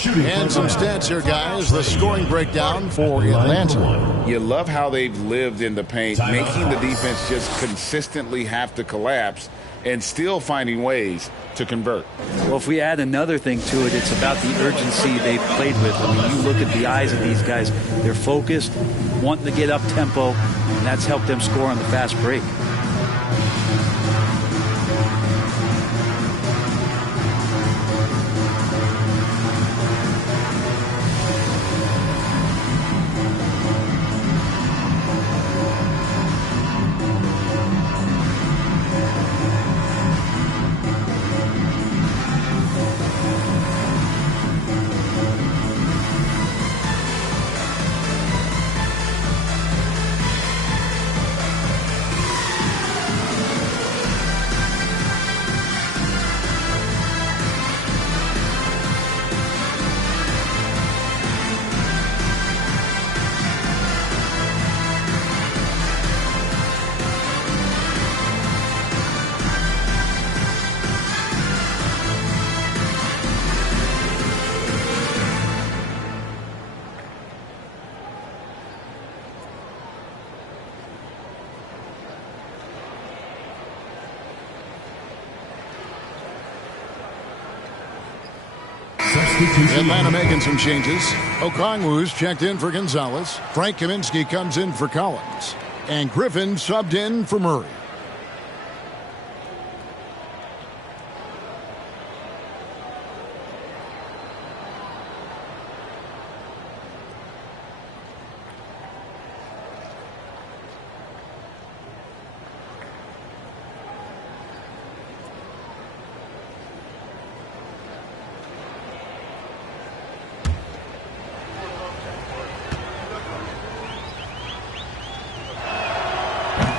And some stats here, guys. The scoring breakdown for Atlanta. You love how they've lived in the paint, making the defense just consistently have to collapse and still finding ways to convert. Well, if we add another thing to it, it's about the urgency they've played with. I mean, you look at the eyes of these guys. They're focused, wanting to get up tempo, and that's helped them score on the fast break. Atlanta making some changes. Okongwu's checked in for Gonzalez. Frank Kaminsky comes in for Collins. And Griffin subbed in for Murray.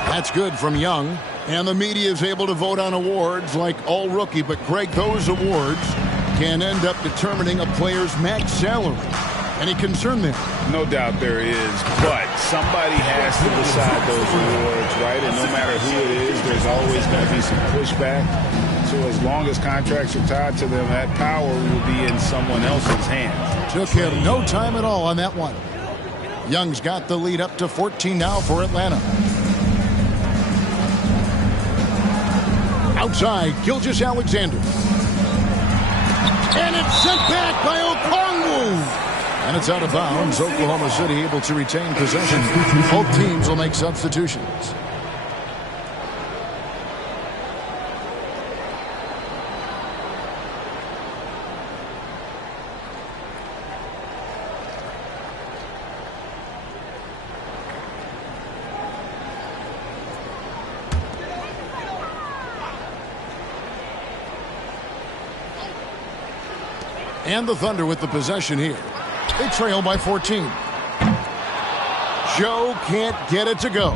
That's good from Young. And the media is able to vote on awards like All Rookie. But, Greg, those awards can end up determining a player's max salary. Any concern there? No doubt there is, but somebody has to decide those awards, right? And no matter who it is, there's always going to be some pushback. So as long as contracts are tied to them, that power will be in someone else's hands. Took him no time at all on that one. Young's got the lead up to 14 now for Atlanta. Outside, Gilgeous-Alexander. And it's sent back by Okongwu. And it's out of bounds. Oklahoma City able to retain possession. Both teams will make substitutions. And the Thunder with the possession here. They trail by 14. Joe can't get it to go.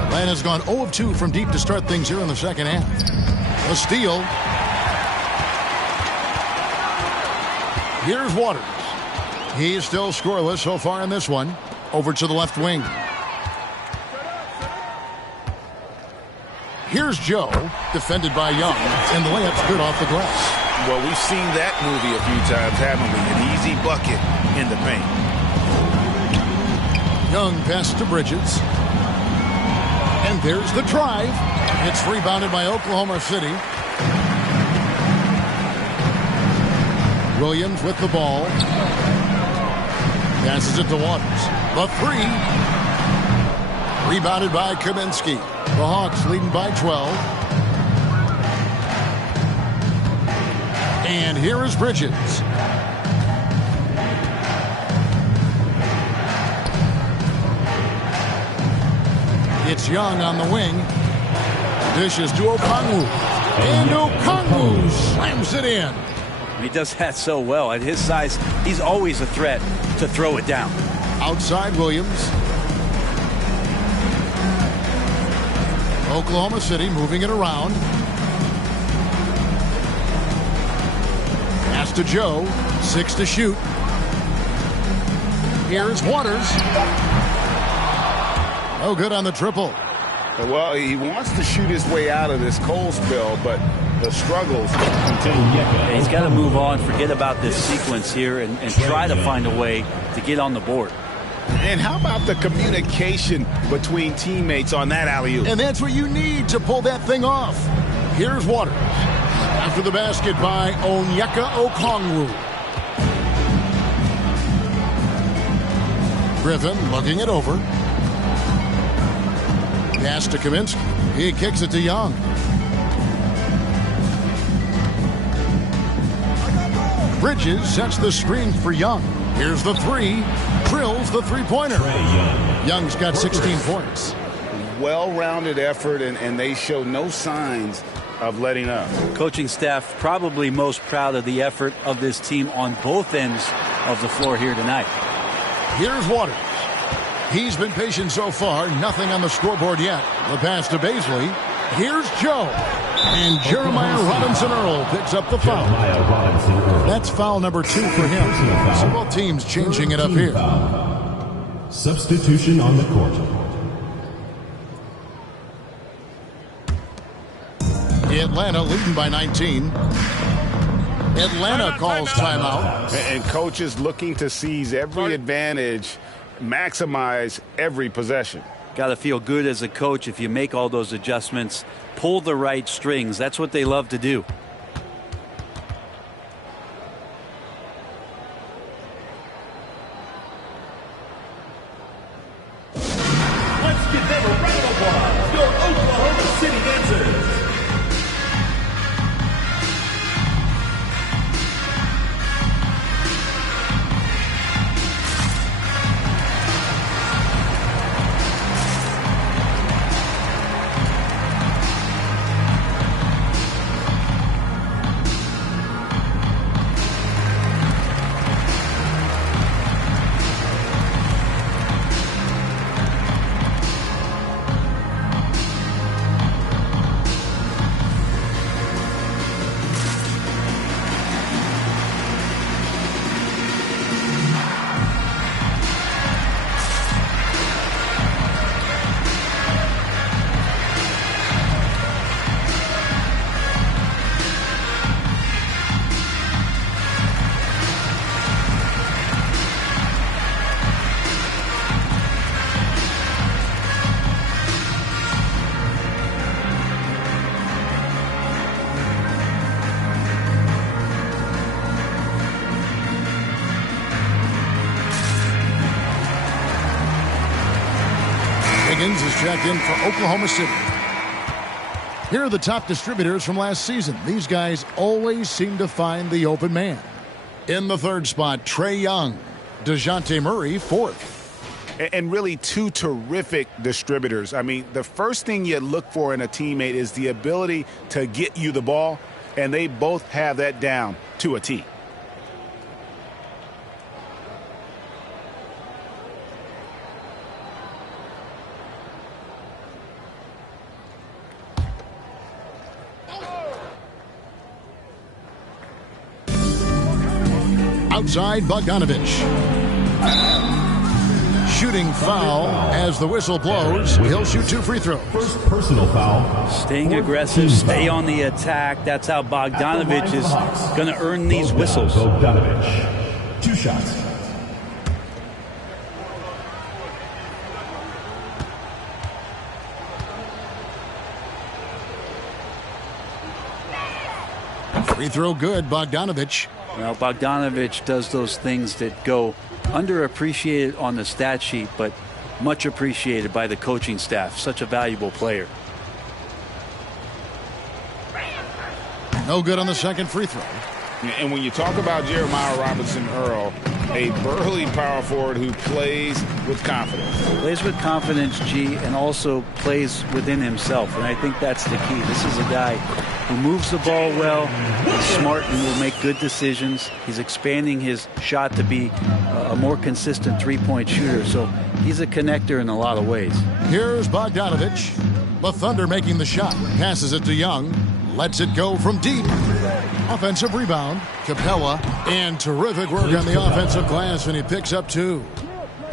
Atlanta's gone 0 of 2 from deep to start things here in the second half. A steal. Here's Waters. He's still scoreless so far in this one. Over to the left wing. Here's Joe, defended by Young, and the layup's good off the glass. Well, we've seen that movie a few times, haven't we? An easy bucket in the paint. Young pass to Bridges. And there's the drive. It's rebounded by Oklahoma City. Williams with the ball. Passes it to Waters. The three. Rebounded by Kaminsky. The Hawks leading by 12. And here is Bridges. It's Young on the wing. Dishes to Okongwu. And Okongwu slams it in. He does that so well. At his size, he's always a threat to throw it down. Outside Williams. Oklahoma City moving it around. Pass to Joe. 6 to shoot. Here's Waters. No good on the triple. Well, he wants to shoot his way out of this cold spell, but the struggles continue. Yeah, he's got to move on, forget about this sequence here, and try to find a way to get on the board. And how about the communication between teammates on that alley-oop? And that's what you need to pull that thing off. Here's Waters. After the basket by Onyeka Okongwu. Griffin looking it over. Pass to Kaminsky. He kicks it to Young. Bridges sets the screen for Young. Here's the three. Drills the three-pointer. Young's got 16 points. Well-rounded effort, and they show no signs of letting up. Coaching staff probably most proud of the effort of this team on both ends of the floor here tonight. Here's Waters. He's been patient so far. Nothing on the scoreboard yet. The pass to Baisley. Here's Joe. And Jeremiah Robinson Earl picks up the foul. That's foul number 2 for him. So both teams changing it up here. Substitution on the court. Atlanta leading by 19. Atlanta calls timeout. And coaches looking to seize every advantage, maximize every possession. Got to feel good as a coach if you make all those adjustments, pull the right strings. That's what they love to do. Let's give them a round of applause, your Oklahoma City dancers. Higgins is checked in for Oklahoma City. Here are the top distributors from last season. These guys always seem to find the open man. In the third spot, Trae Young. DeJounte Murray, fourth. And really two terrific distributors. I mean, the first thing you look for in a teammate is the ability to get you the ball, and they both have that down to a T. Outside, Bogdanovich. Shooting foul as the whistle blows. He'll shoot 2 free throws. First personal foul. Staying aggressive, stay on the attack. That's how Bogdanovich is going to earn these whistles. Bogdanovich. 2 shots. Free throw good, Bogdanovich. Well, Bogdanovich does those things that go underappreciated on the stat sheet, but much appreciated by the coaching staff. Such a valuable player. No good on the second free throw. And when you talk about Jeremiah Robinson Earl, a burly power forward who plays with confidence. Plays with confidence, G, and also plays within himself. And I think that's the key. This is a guy who moves the ball well, he's smart, and will make good decisions. He's expanding his shot to be a more consistent three-point shooter. So he's a connector in a lot of ways. Here's Bogdanovich. The Thunder making the shot. Passes it to Young. Lets it go from deep. Offensive rebound. Capella. And terrific work on the offensive glass, and he picks up 2.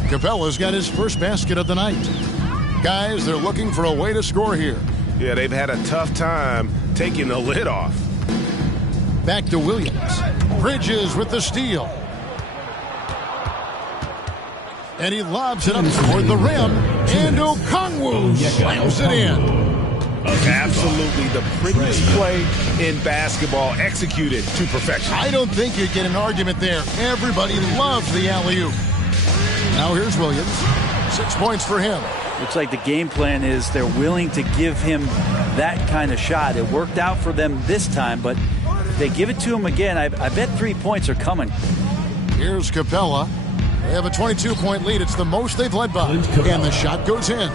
Capella's got his first basket of the night. Guys, they're looking for a way to score here. Yeah, they've had a tough time taking the lid off. Back to Williams. Bridges with the steal. And he lobs it up toward the rim. And Okongwu slams it in. Absolutely the prettiest play in basketball, executed to perfection. I don't think you get an argument there. Everybody loves the alley-oop. Now here's Williams. 6 points for him. Looks like the game plan is they're willing to give him that kind of shot. It worked out for them this time, but if they give it to him again, I bet 3 points are coming. Here's Capella. They have a 22-point lead. It's the most they've led by. And the shot goes in.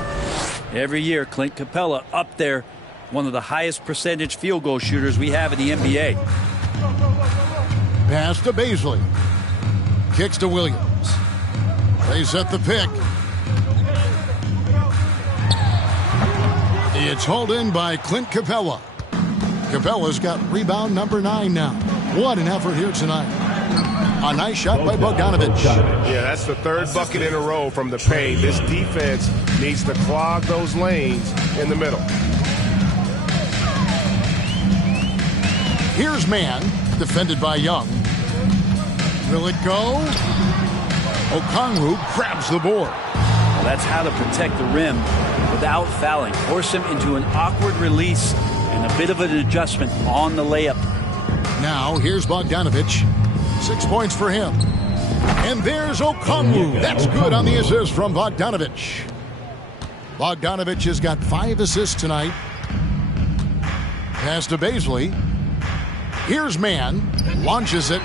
Every year, Clint Capella up there, one of the highest percentage field goal shooters we have in the NBA. Pass to Bazley. Kicks to Williams. They set the pick. It's hauled in by Clint Capella. Capella's got rebound number 9 now. What an effort here tonight. A nice shot by Bogdanovich. Yeah, that's the third bucket in a row from the paint. This defense needs to clog those lanes in the middle. Here's man, defended by Young. Will it go? Okongwu grabs the board. Well, that's how to protect the rim without fouling. Force him into an awkward release and a bit of an adjustment on the layup. Now here's Bogdanovich. 6 points for him. And there's Okongwu. That's good on the assist from Bogdanovich. Bogdanovich has got 5 assists tonight. Pass to Bazley. Here's man. Launches it.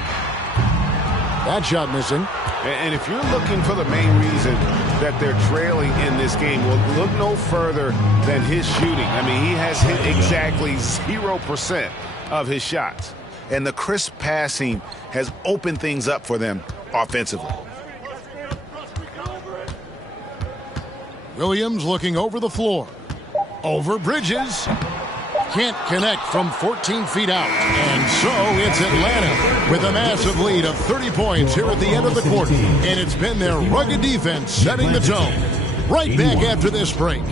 That shot missing. And if you're looking for the main reason that they're trailing in this game, well, look no further than his shooting. I mean, he has hit exactly 0% of his shots. And the crisp passing has opened things up for them offensively. Williams looking over the floor. Over Bridges. Can't connect from 14 feet out. And so it's Atlanta with a massive lead of 30 points here at the end of the quarter. And it's been their rugged defense setting the tone. Right back after this break.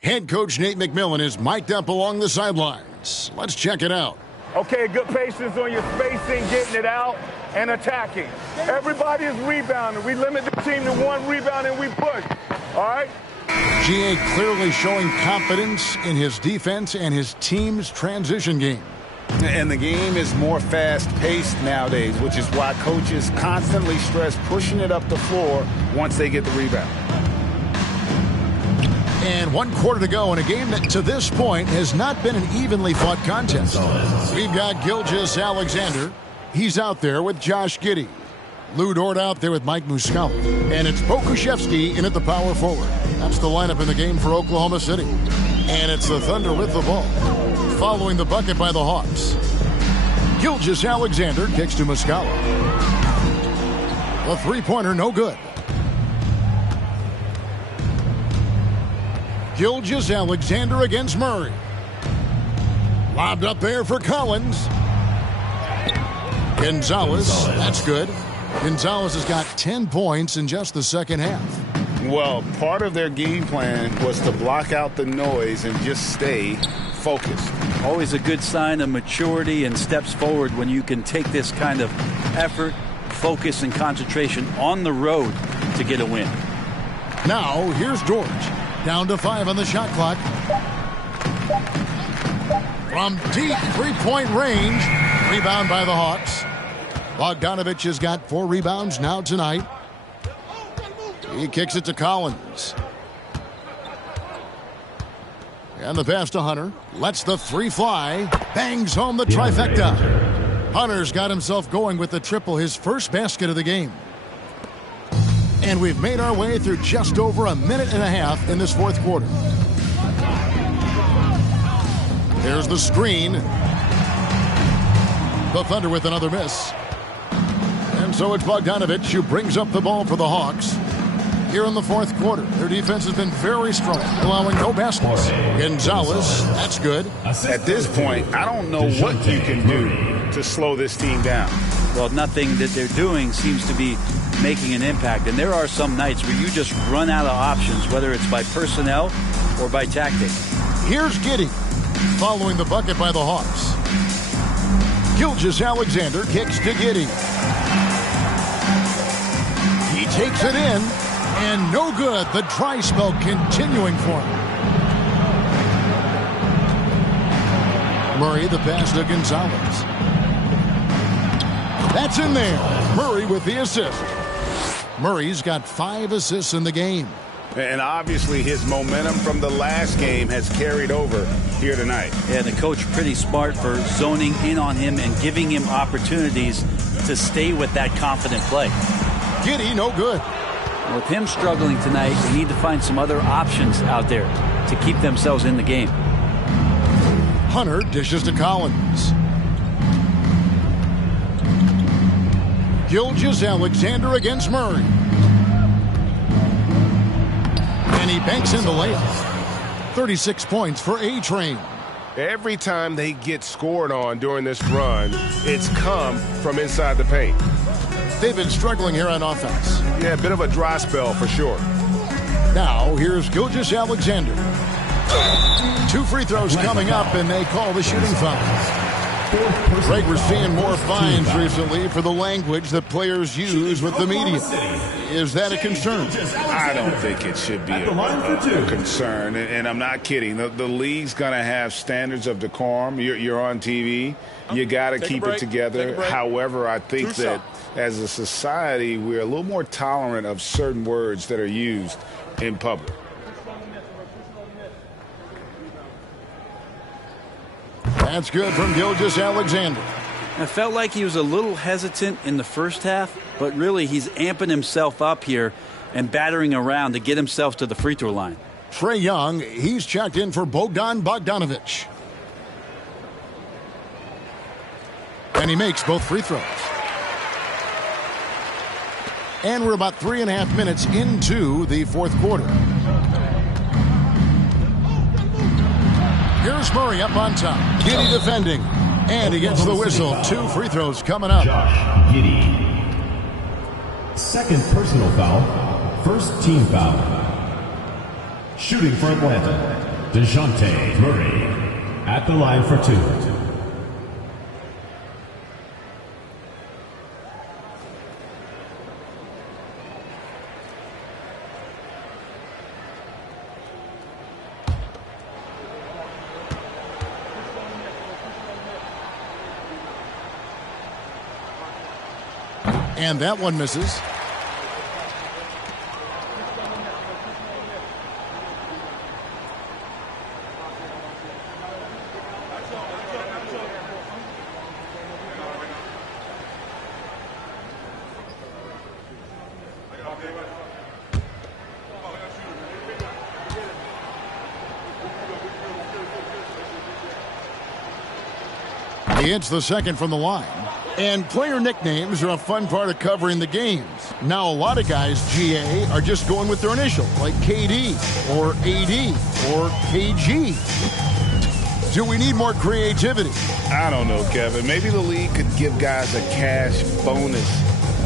Head coach Nate McMillan is mic'd up along the sidelines. Let's check it out. Okay, good patience on your spacing, getting it out, and attacking. Everybody is rebounding. We limit the team to 1 rebound and we push. All right? GA clearly showing confidence in his defense and his team's transition game. And the game is more fast-paced nowadays, which is why coaches constantly stress pushing it up the floor once they get the rebound. And 1 quarter to go in a game that to this point has not been an evenly fought contest. We've got Gilgeous-Alexander. He's out there with Josh Giddey. Lou Dort out there with Mike Muscala. And it's Pokusevski in at the power forward. That's the lineup in the game for Oklahoma City. And it's the Thunder with the ball, following the bucket by the Hawks. Gilgeous-Alexander kicks to Muscala. The three-pointer no good. Gilgeous-Alexander against Murray. Lobbed up there for Collins. Gonzalez, that's good. Gonzalez has got 10 points in just the second half. Well, part of their game plan was to block out the noise and just stay focused. Always a good sign of maturity and steps forward when you can take this kind of effort, focus, and concentration on the road to get a win. Now, here's George. Down to 5 on the shot clock. From deep three-point range. Rebound by the Hawks. Bogdanovich has got 4 rebounds now tonight. He kicks it to Collins. And the pass to Hunter. Lets the three fly. Bangs home the trifecta. Hunter's got himself going with the triple, his first basket of the game. And we've made our way through just over a minute and a half in this fourth quarter. There's the screen. The Thunder with another miss. And so it's Bogdanovich who brings up the ball for the Hawks. Here in the fourth quarter, their defense has been very strong, allowing no baskets. Gonzalez, that's good. At this point, I don't know what you can do to slow this team down. Well, nothing that they're doing seems to be making an impact. And there are some nights where you just run out of options, whether it's by personnel or by tactic. Here's Giddey, following the bucket by the Hawks. Gilgeous-Alexander kicks to Giddey. He takes it in, and no good. The dry spell continuing for him. Murray, the pass to Gonzalez. That's in there. Murray with the assist. Murray's got 5 assists in the game. And obviously his momentum from the last game has carried over here tonight. Yeah, the coach pretty smart for zoning in on him and giving him opportunities to stay with that confident play. Giddey, no good. With him struggling tonight, they need to find some other options out there to keep themselves in the game. Hunter dishes to Collins. Gilgeous-Alexander against Murray. And he banks in the layup. 36 points for A-Train. Every time they get scored on during this run, it's come from inside the paint. They've been struggling here on offense. Yeah, a bit of a dry spell for sure. Now, here's Gilgeous-Alexander. 2 free throws coming up, and they call the shooting foul. Greg, we're seeing more fines recently for the language that players use with the media. Is that a concern? I don't think it should be a concern, and I'm not kidding. The league's going to have standards of decorum. You're on TV. You got to keep it together. However, I think that as a society, we're a little more tolerant of certain words that are used in public. That's good from Gilgeous-Alexander. I felt like he was a little hesitant in the first half, but really he's amping himself up here and battering around to get himself to the free throw line. Trae Young, he's checked in for Bogdan Bogdanovich. And he makes both free throws. And we're about 3.5 minutes into the fourth quarter. Here's Murray up on top. Giddey defending. And he gets the whistle. 2 free throws coming up. Josh Giddey. Second personal foul. First team foul. Shooting for Atlanta, DeJounte Murray. At the line for 2. And that one misses. He hits the second from the line. And player nicknames are a fun part of covering the games. Now, a lot of guys, GA, are just going with their initial, like KD or AD or KG. Do we need more creativity? I don't know, Kevin. Maybe the league could give guys a cash bonus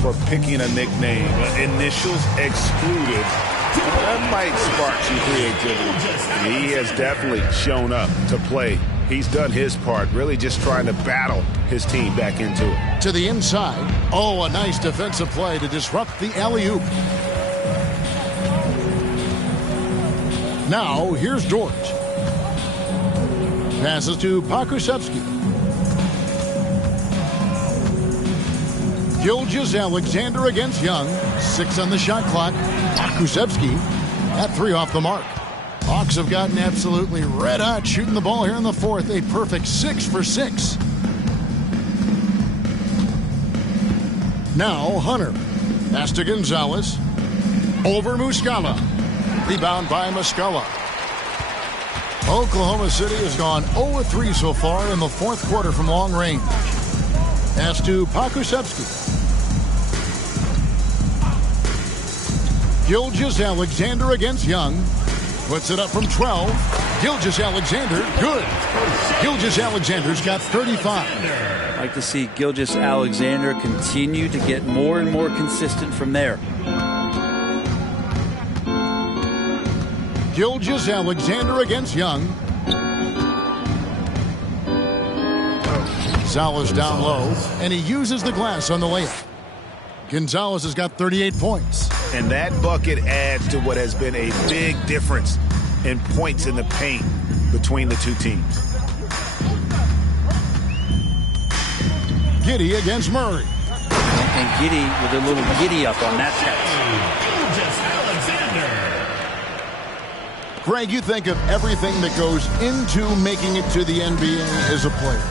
for picking a nickname. Initials excluded. That might spark some creativity. He has definitely shown up to play. He's done his part, really just trying to battle his team back into it. To the inside. Oh, a nice defensive play to disrupt the alley-oop. Now, here's George. Passes to Pokusevski. Gilgeous-Alexander against Young. 6 on the shot clock. Pokusevski at 3 off the mark. Hawks have gotten absolutely red hot shooting the ball here in the fourth. A perfect 6 for 6. Now Hunter. Pass to Gonzalez. Over Muscala. Rebound by Muscala. Oklahoma City has gone 0-3 so far in the fourth quarter from long range. Pass to Pokusevski. Gilgeous-Alexander against Young. Puts it up from 12. Gilgeous-Alexander, good. Gilgeous-Alexander's got 35. I'd like to see Gilgeous-Alexander continue to get more and more consistent from there. Gilgeous-Alexander against Young. Gonzalez down low, and he uses the glass on the layup. Gonzalez has got 38 points. And that bucket adds to what has been a big difference in points in the paint between the two teams. Giddey against Murray. And Giddey with a little giddy up on that catch. Greg, you think of everything that goes into making it to the NBA as a player.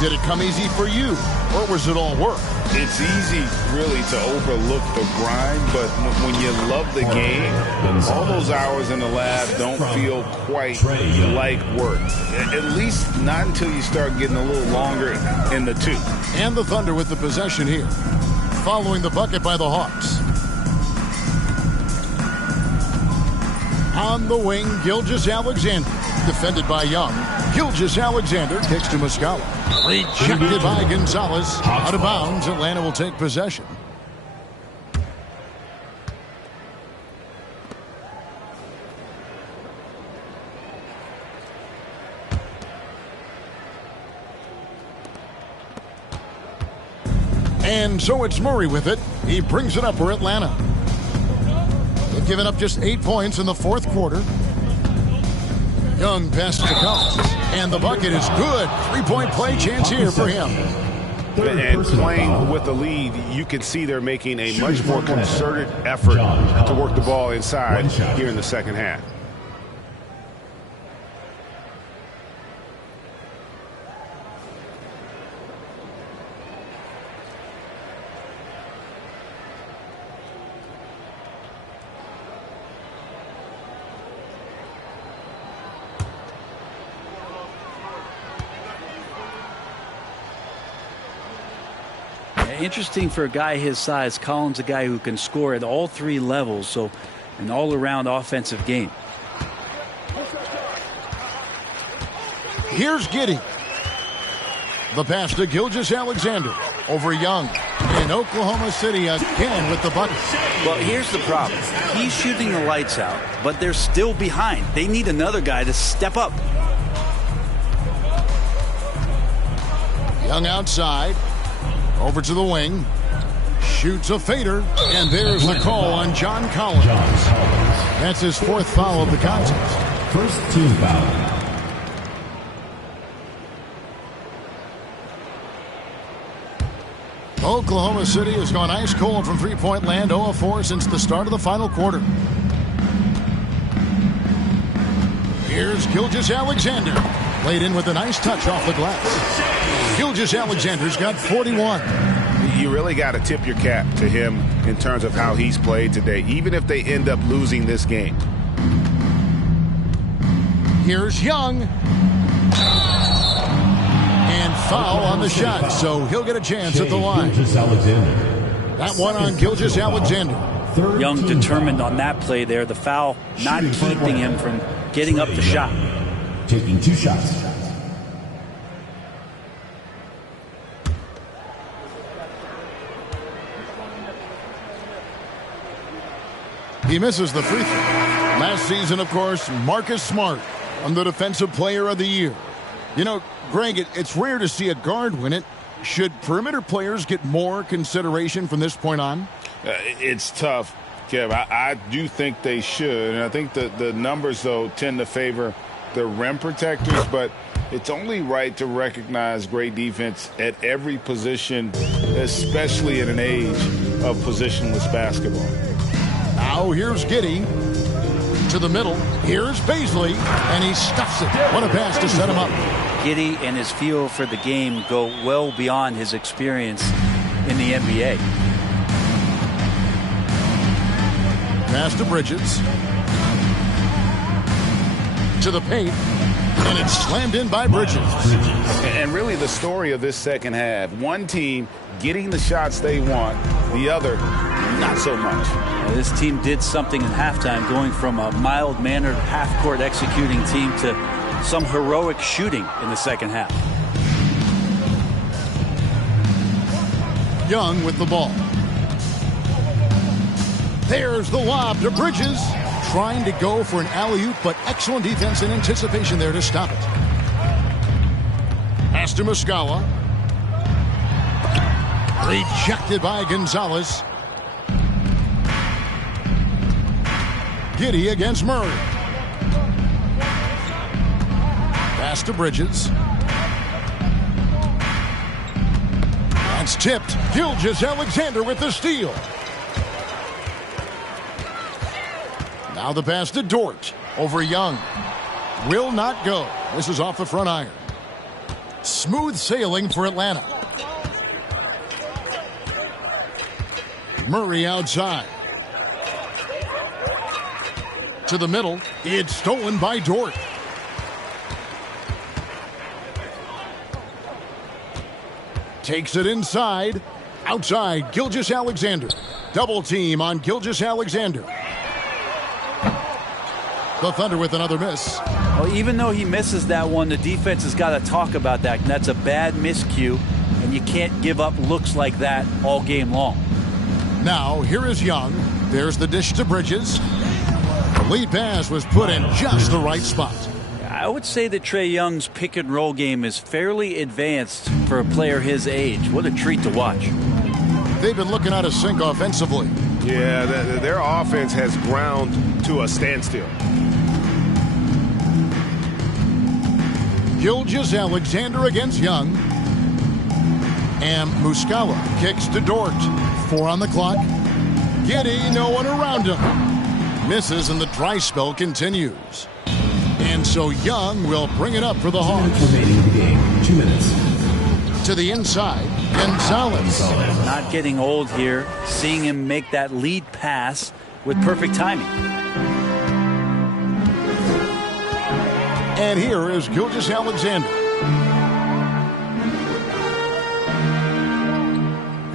Did it come easy for you, or was it all work? It's easy, really, to overlook the grind, but when you love the game, all those hours in the lab don't feel quite like work. At least not until you start getting a little longer in the tooth. And the Thunder with the possession here, following the bucket by the Hawks. On the wing, Gilgeous-Alexander, defended by Young. Gilgeous-Alexander kicks to Muscala. Rejected by Gonzalez. Out of bounds, Atlanta will take possession. And so it's Murray with it. He brings it up for Atlanta. They've given up just 8 points in the fourth quarter. Young passes to Collins, and the bucket is good. 3-point play chance here for him. And playing with the lead, you can see they're making a much more concerted effort to work the ball inside here in the second half. Interesting for a guy his size. Collins, a guy who can score at all 3 levels, so an all-around offensive game. Here's Giddey. The pass to Gilgeous-Alexander over Young. In Oklahoma City again with the bucket. Well, here's the problem. He's shooting the lights out, but they're still behind. They need another guy to step up. Young outside. Over to the wing. Shoots a fader. And there's the call on John Collins. That's his 4th foul of the contest. First team foul. Oklahoma City has gone ice cold from three-point land, 0-4 since the start of the final quarter. Here's Gilgeous-Alexander. Played in with a nice touch off the glass. Gilgeous-Alexander's got 41. You really got to tip your cap to him in terms of how he's played today, even if they end up losing this game. Here's Young. And foul on the shot, so he'll get a chance at the line. That one on Gilgeous-Alexander. Young determined on that play there. The foul not keeping him from getting up the shot. Taking 2 shots. He misses the free throw. Last season, of course, Marcus Smart won the Defensive Player of the Year. You know, Greg, it's rare to see a guard win it. Should perimeter players get more consideration from this point on? It's tough, Kev. I do think they should. And I think the numbers, though, tend to favor the rim protectors. But it's only right to recognize great defense at every position, especially in an age of positionless basketball. Now here's Giddey. To the middle. Here's Baisley. And he stuffs it. What a pass to set him up. Giddey and his feel for the game go well beyond his experience in the NBA. Pass to Bridges. To the paint. And it's slammed in by Bridges. And really the story of this second half, one team getting the shots they want, the other not so much. This team did something at halftime, going from a mild-mannered half-court executing team to some heroic shooting in the second half. Young with the ball. There's the lob to Bridges. Trying to go for an alley-oop, but excellent defense and anticipation there to stop it. Pass to Muscala. Rejected by Gonzalez. Giddey against Murray. Pass to Bridges. That's tipped. Gilgeous-Alexander with the steal. Now the pass to Dort. Over Young. Will not go. This is off the front iron. Smooth sailing for Atlanta. Murray outside. To the middle. It's stolen by Dort. Takes it inside. Outside, Gilgeous-Alexander. Double team on Gilgeous-Alexander. The Thunder with another miss. Well, even though he misses that one, the defense has got to talk about that. And that's a bad miscue, and you can't give up looks like that all game long. Now, here is Young. There's the dish to Bridges. The lead pass was put in just the right spot. I would say that Trae Young's pick and roll game is fairly advanced for a player his age. What a treat to watch. They've been looking out of sync offensively. Yeah, their offense has ground to a standstill. Gilgeous-Alexander against Young. And Muscala kicks to Dort. 4 on the clock. Giddey, no one around him. Misses and the dry spell continues. And so Young will bring it up for the Hawks. Remaining in the game, 2 minutes. To the inside, Gonzalez. Not getting old here. Seeing him make that lead pass with perfect timing. And here is Gilgeous-Alexander.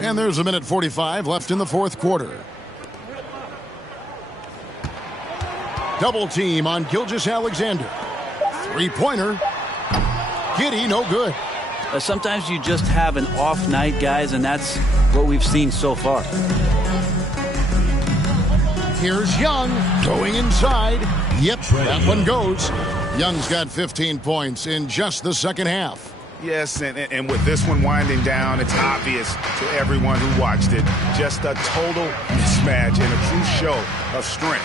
And there's 1:45 left in the fourth quarter. Double team on Gilgeous-Alexander. Three-pointer. Giddey, no good. Sometimes you just have an off night, guys, and that's what we've seen so far. Here's Young going inside. Yep, that one goes. Young's got 15 points in just the second half. Yes, and with this one winding down, it's obvious to everyone who watched it. Just a total mismatch and a true show of strength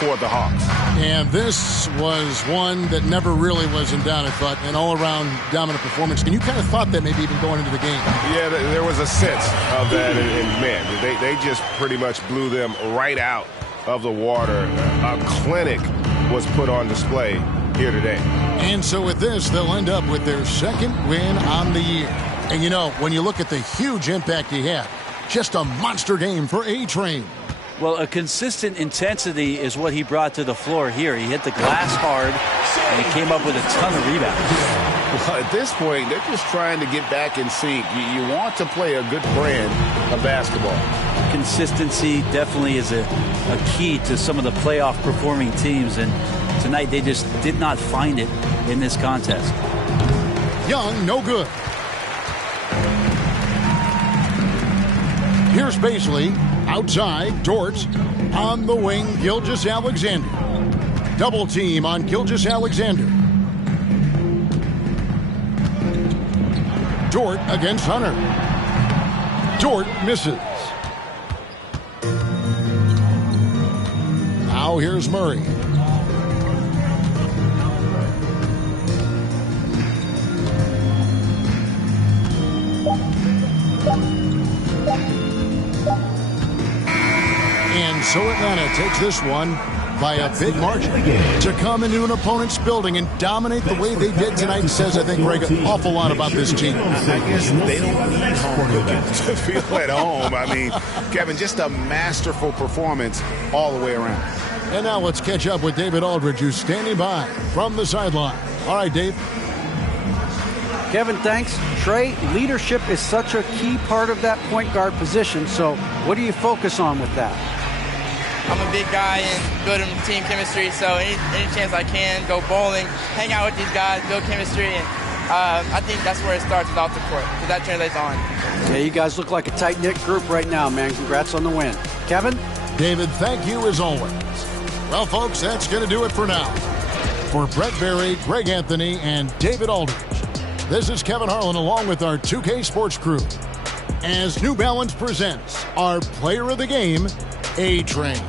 for the Hawks. And this was one that never really was in doubt, I thought, an all-around dominant performance. And you kind of thought that maybe even going into the game. Yeah, there was a sense of that, and man, they just pretty much blew them right out of the water. A clinic was put on display here today. And so with this, they'll end up with their second win on the year. And you know, when you look at the huge impact he had, just a monster game for A-Train. Well, a consistent intensity is what he brought to the floor here. He hit the glass hard, and he came up with a ton of rebounds. Well, at this point, they're just trying to get back in sync. You want to play a good brand of basketball. Consistency definitely is a key to some of the playoff performing teams, and tonight they just did not find it in this contest. Young, no good. Here's Baisley. Outside, Dort. On the wing, Gilgeous-Alexander. Double team on Gilgeous-Alexander. Dort against Hunter. Dort misses. Now here's Murray. And so Atlanta takes this one by a big margin. To come into an opponent's building and dominate the way they did tonight says, I think, Greg, an awful lot about this team. I guess they don't need home to feel at home. I mean, Kevin, just a masterful performance all the way around. And now let's catch up with David Aldridge, who's standing by from the sideline. All right, Dave. Kevin, thanks. Trey, leadership is such a key part of that point guard position, so what do you focus on with that? I'm a big guy and building team chemistry, so any chance I can, go bowling, hang out with these guys, build chemistry, and I think that's where it starts with off the court, because that translates on. Yeah, you guys look like a tight-knit group right now, man. Congrats on the win. Kevin? David, thank you as always. Well, folks, that's going to do it for now. For Brett Berry, Greg Anthony, and David Aldridge, this is Kevin Harlan along with our 2K Sports crew as New Balance presents our player of the game, A-Train.